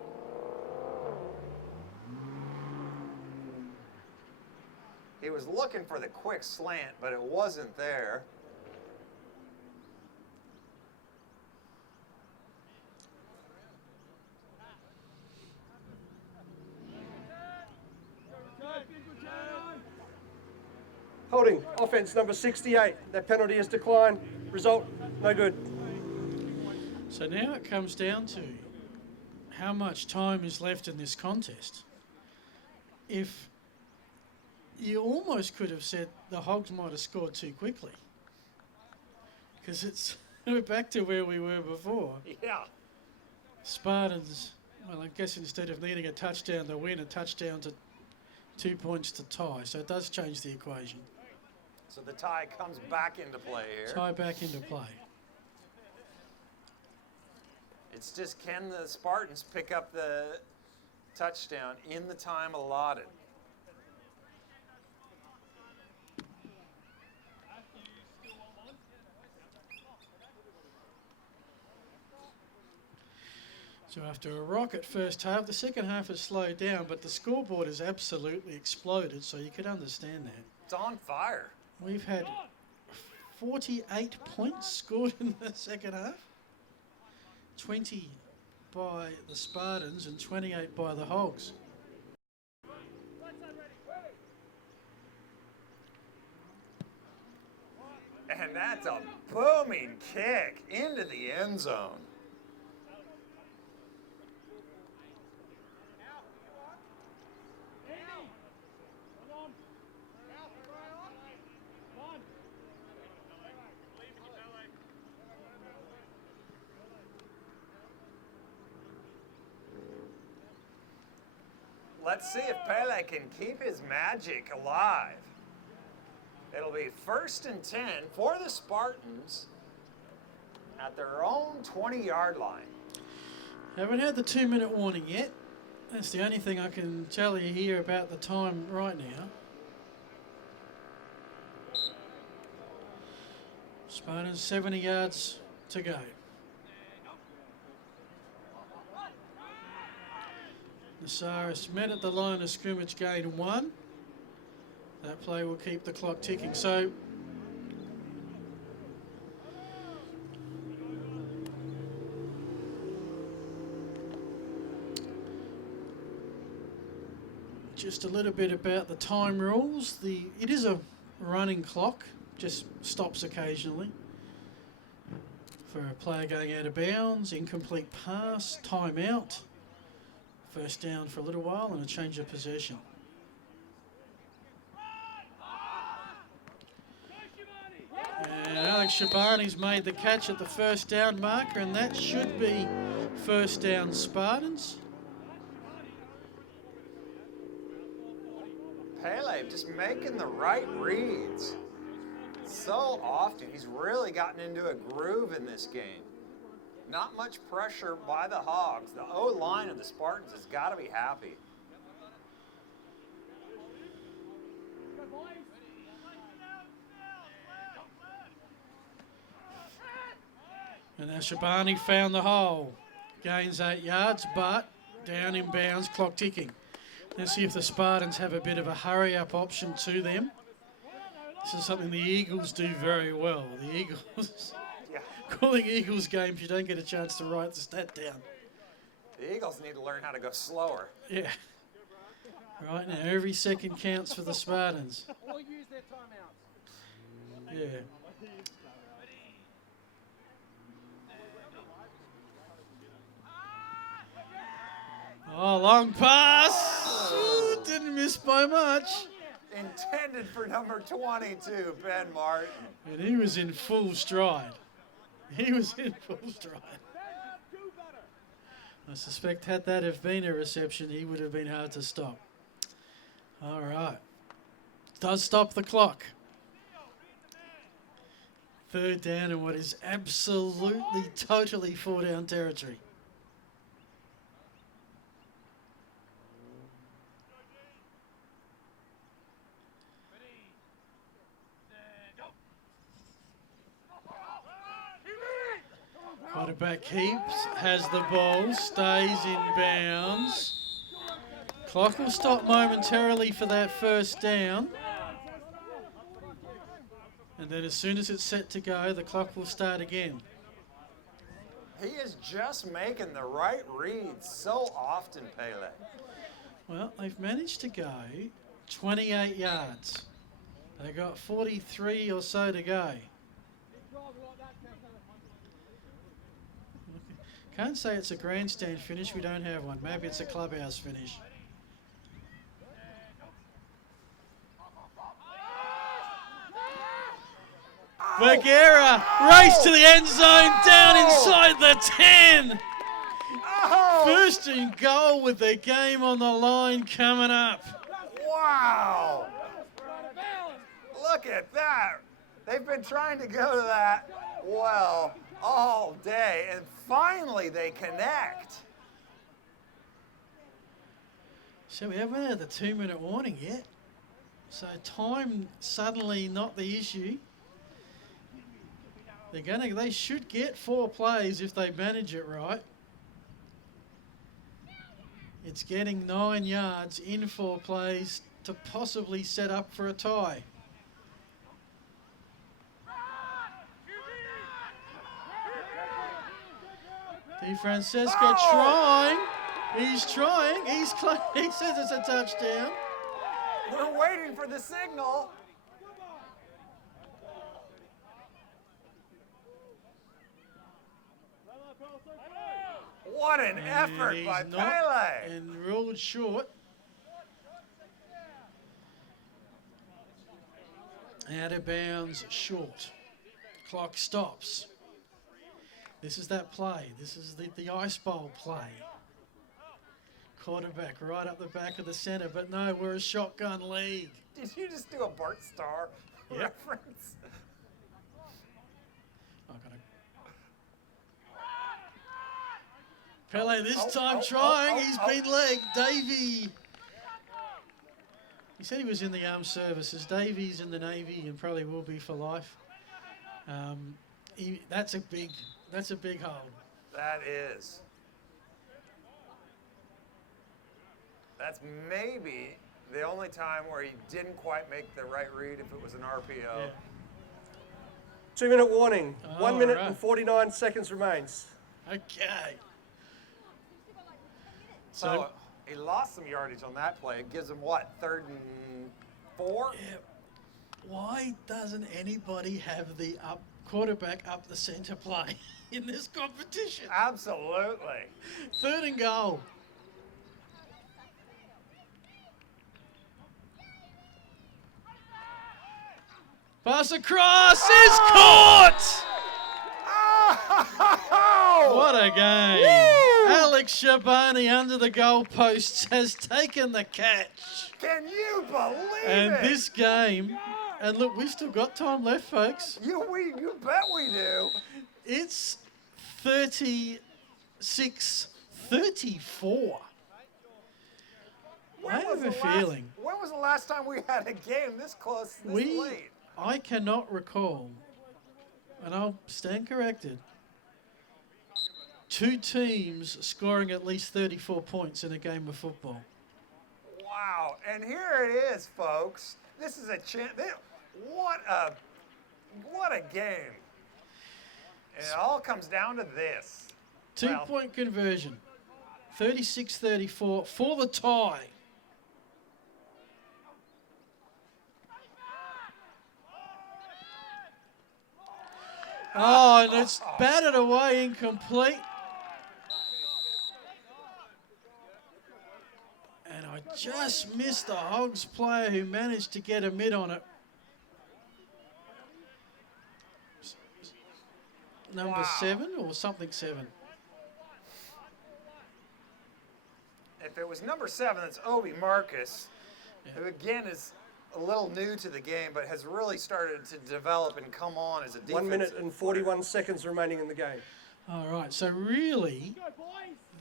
He was looking for the quick slant, but it wasn't there. Holding, offense number 68. That penalty is declined. Result, no good. So now it comes down to how much time is left in this contest. If you almost could have said the Hogs might have scored too quickly, because it's we're back to where we were before. Yeah. Spartans, well, I guess instead of needing a touchdown to win, a touchdown to 2 points to tie. So it does change the equation. So the tie comes back into play here. Tie back into play. It's just, can the Spartans pick up the touchdown in the time allotted? So after a rocket first half, the second half has slowed down, but the scoreboard has absolutely exploded, so you could understand that. It's on fire. We've had 48 points scored in the second half, 20 by the Spartans and 28 by the Hogs. And that's a booming kick into the end zone. let's see if Pele can keep his magic alive. It'll be 1st and 10 for the Spartans at their own 20-yard line. Haven't had the 2-minute warning yet. That's the only thing I can tell you here about the time right now. Spartans 70 yards to go. Nasaris met at the line of scrimmage, gain 1. That play will keep the clock ticking. So just a little bit about the time rules. It is a running clock, just stops occasionally. For a player going out of bounds, incomplete pass, timeout, first down for a little while, and a change of possession. And Alex Shabani's made the catch at the first down marker, and that should be first down Spartans. Pele just making the right reads. So often, he's really gotten into a groove in this game. Not much pressure by the Hogs. The O-line of the Spartans has got to be happy. And now Shabani found the hole. Gains 8 yards, but down in bounds, clock ticking. Let's see if the Spartans have a bit of a hurry-up option to them. This is something the Eagles do very well. The Eagles, calling Eagles games, you don't get a chance to write the stat down. The Eagles need to learn how to go slower. Yeah. Right now, every second counts for the Spartans. Or use their timeouts. Yeah. Oh, long pass. Ooh, didn't miss by much. Intended for number 22, Ben Martin. And he was in full stride. He was in full stride. I suspect had that have been a reception, he would have been hard to stop. All right. Does stop the clock. Third down in what is absolutely, totally 4-down territory. Quarterback keeps, has the ball, stays in bounds. Clock will stop momentarily for that first down. And then as soon as it's set to go, the clock will start again. He is just making the right reads so often, Pele. Well, they've managed to go 28 yards. They've got 43 or so to go. Can't say it's a grandstand finish. We don't have one. Maybe it's a clubhouse finish. Vergara, race to the end zone, down inside the 10. Oh! First and goal with the game on the line coming up. Wow! Look at that. They've been trying to go to that, well, all day, and finally they connect. So we haven't had the 2-minute warning yet. So time suddenly not the issue. They should get 4 plays if they manage it right. It's getting 9 yards in 4 plays to possibly set up for a tie. Di Francesco trying. He's trying. He says it's a touchdown. We're waiting for the signal. What an effort And by he's not, Pele. and ruled short. Out of bounds, short. Clock stops. This is that play. This is the ice bowl play. quarterback right up the back of the center. But no, we're a shotgun league. Did you just do a Bart Starr Yep. reference? I got Pele this time oh, trying. oh, He's oh. been legged. Davey. He said he was in the armed services. Davey's in the Navy and probably will be for life. That's a big hold. That is. That's maybe the only time where he didn't quite make the right read if it was an RPO. Yeah. 2-minute warning. Oh, 1 minute right. and 49 seconds remains. Okay. So he lost some yardage on that play. It gives him what, 3rd and 4? Yeah. Why doesn't anybody have the quarterback up the center play in this competition? Absolutely. 3rd and goal. Pass across is caught! Oh! What a game. Woo! Alex Shabani under the goalposts has taken the catch. Can you believe And it? this game, and look, we've still got time left, folks. You bet we do. It's 36-34. I have a feeling When was the last time we had a game this close, this late? I cannot recall, and I'll stand corrected, 2 teams scoring at least 34 points in a game of football. Wow, and here it is, folks. This is a chance. What a game. And it all comes down to this. 2-point conversion, 36-34 for the tie. Oh, and it's batted away incomplete. And I just missed the Hogs player who managed to get a mid on it. Number Wow. 7 or something 7. If it was number 7, it's Obi Marcus, who again is a little new to the game, but has really started to develop and come on as a defensive 1 minute and 41 player. seconds remaining in the game. All right, so really,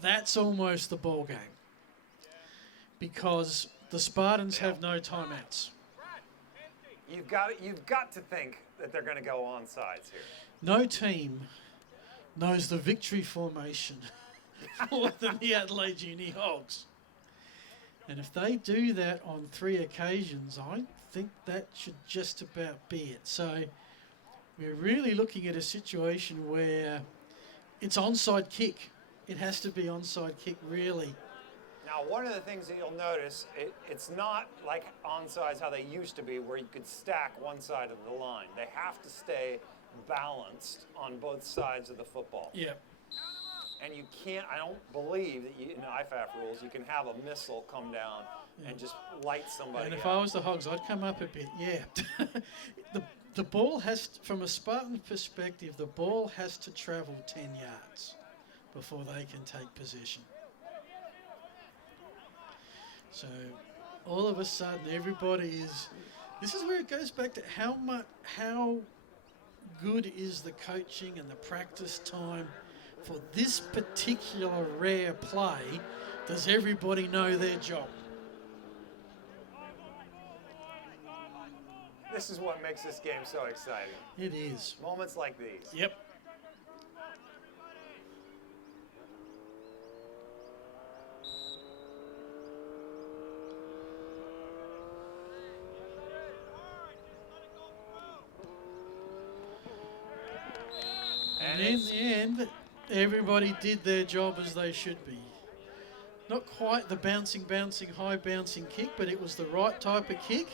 that's almost the ball game. Because the Spartans have no timeouts. You've got to think that they're going to go on sides here. No team knows the victory formation more than the Adelaide Uni Hogs. And if they do that on 3 occasions, I think that should just about be it. So we're really looking at a situation where it's onside kick. It has to be onside kick, really. Now, one of the things that you'll notice, it's not like onsides how they used to be, where you could stack one side of the line. They have to stay balanced on both sides of the football. Yeah. And you can't, I don't believe that in the IFAF rules, you can have a missile come down and just light somebody And if up. I was the Hogs, I'd come up a bit, yeah. the ball has, from a Spartan perspective, the ball has to travel 10 yards before they can take possession. So all of a sudden, everybody is. This is where it goes back to how good is the coaching and the practice time for this particular rare play. Does everybody know their job? This is what makes this game so exciting. It is. Moments like these. Yep. And in the end, everybody did their job as they should be. Not quite the bouncing, high bouncing kick, but it was the right type of kick.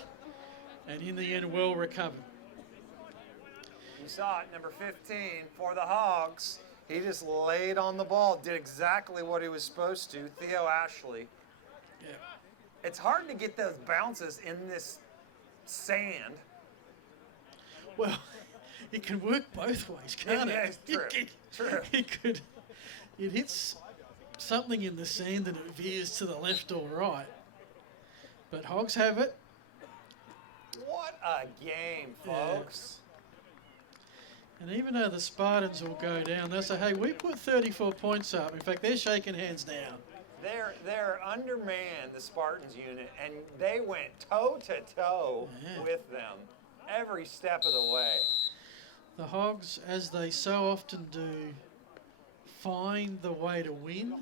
And in the end, well recovered. You saw it, number 15 for the Hogs. He just laid on the ball, did exactly what he was supposed to. Theo Ashley. Yeah. It's hard to get those bounces in this sand. Well, it can work both ways, can't Yeah, it? it's true. True. It could. It hits something in the sand and it veers to the left or right. But Hogs have it. What a game, folks. And even though the Spartans will go down, they'll say, hey, we put 34 points up. In fact, they're shaking hands now. They're undermanned, the Spartans unit, and they went toe-to-toe with them every step of the way. The Hogs, as they so often do, find the way to win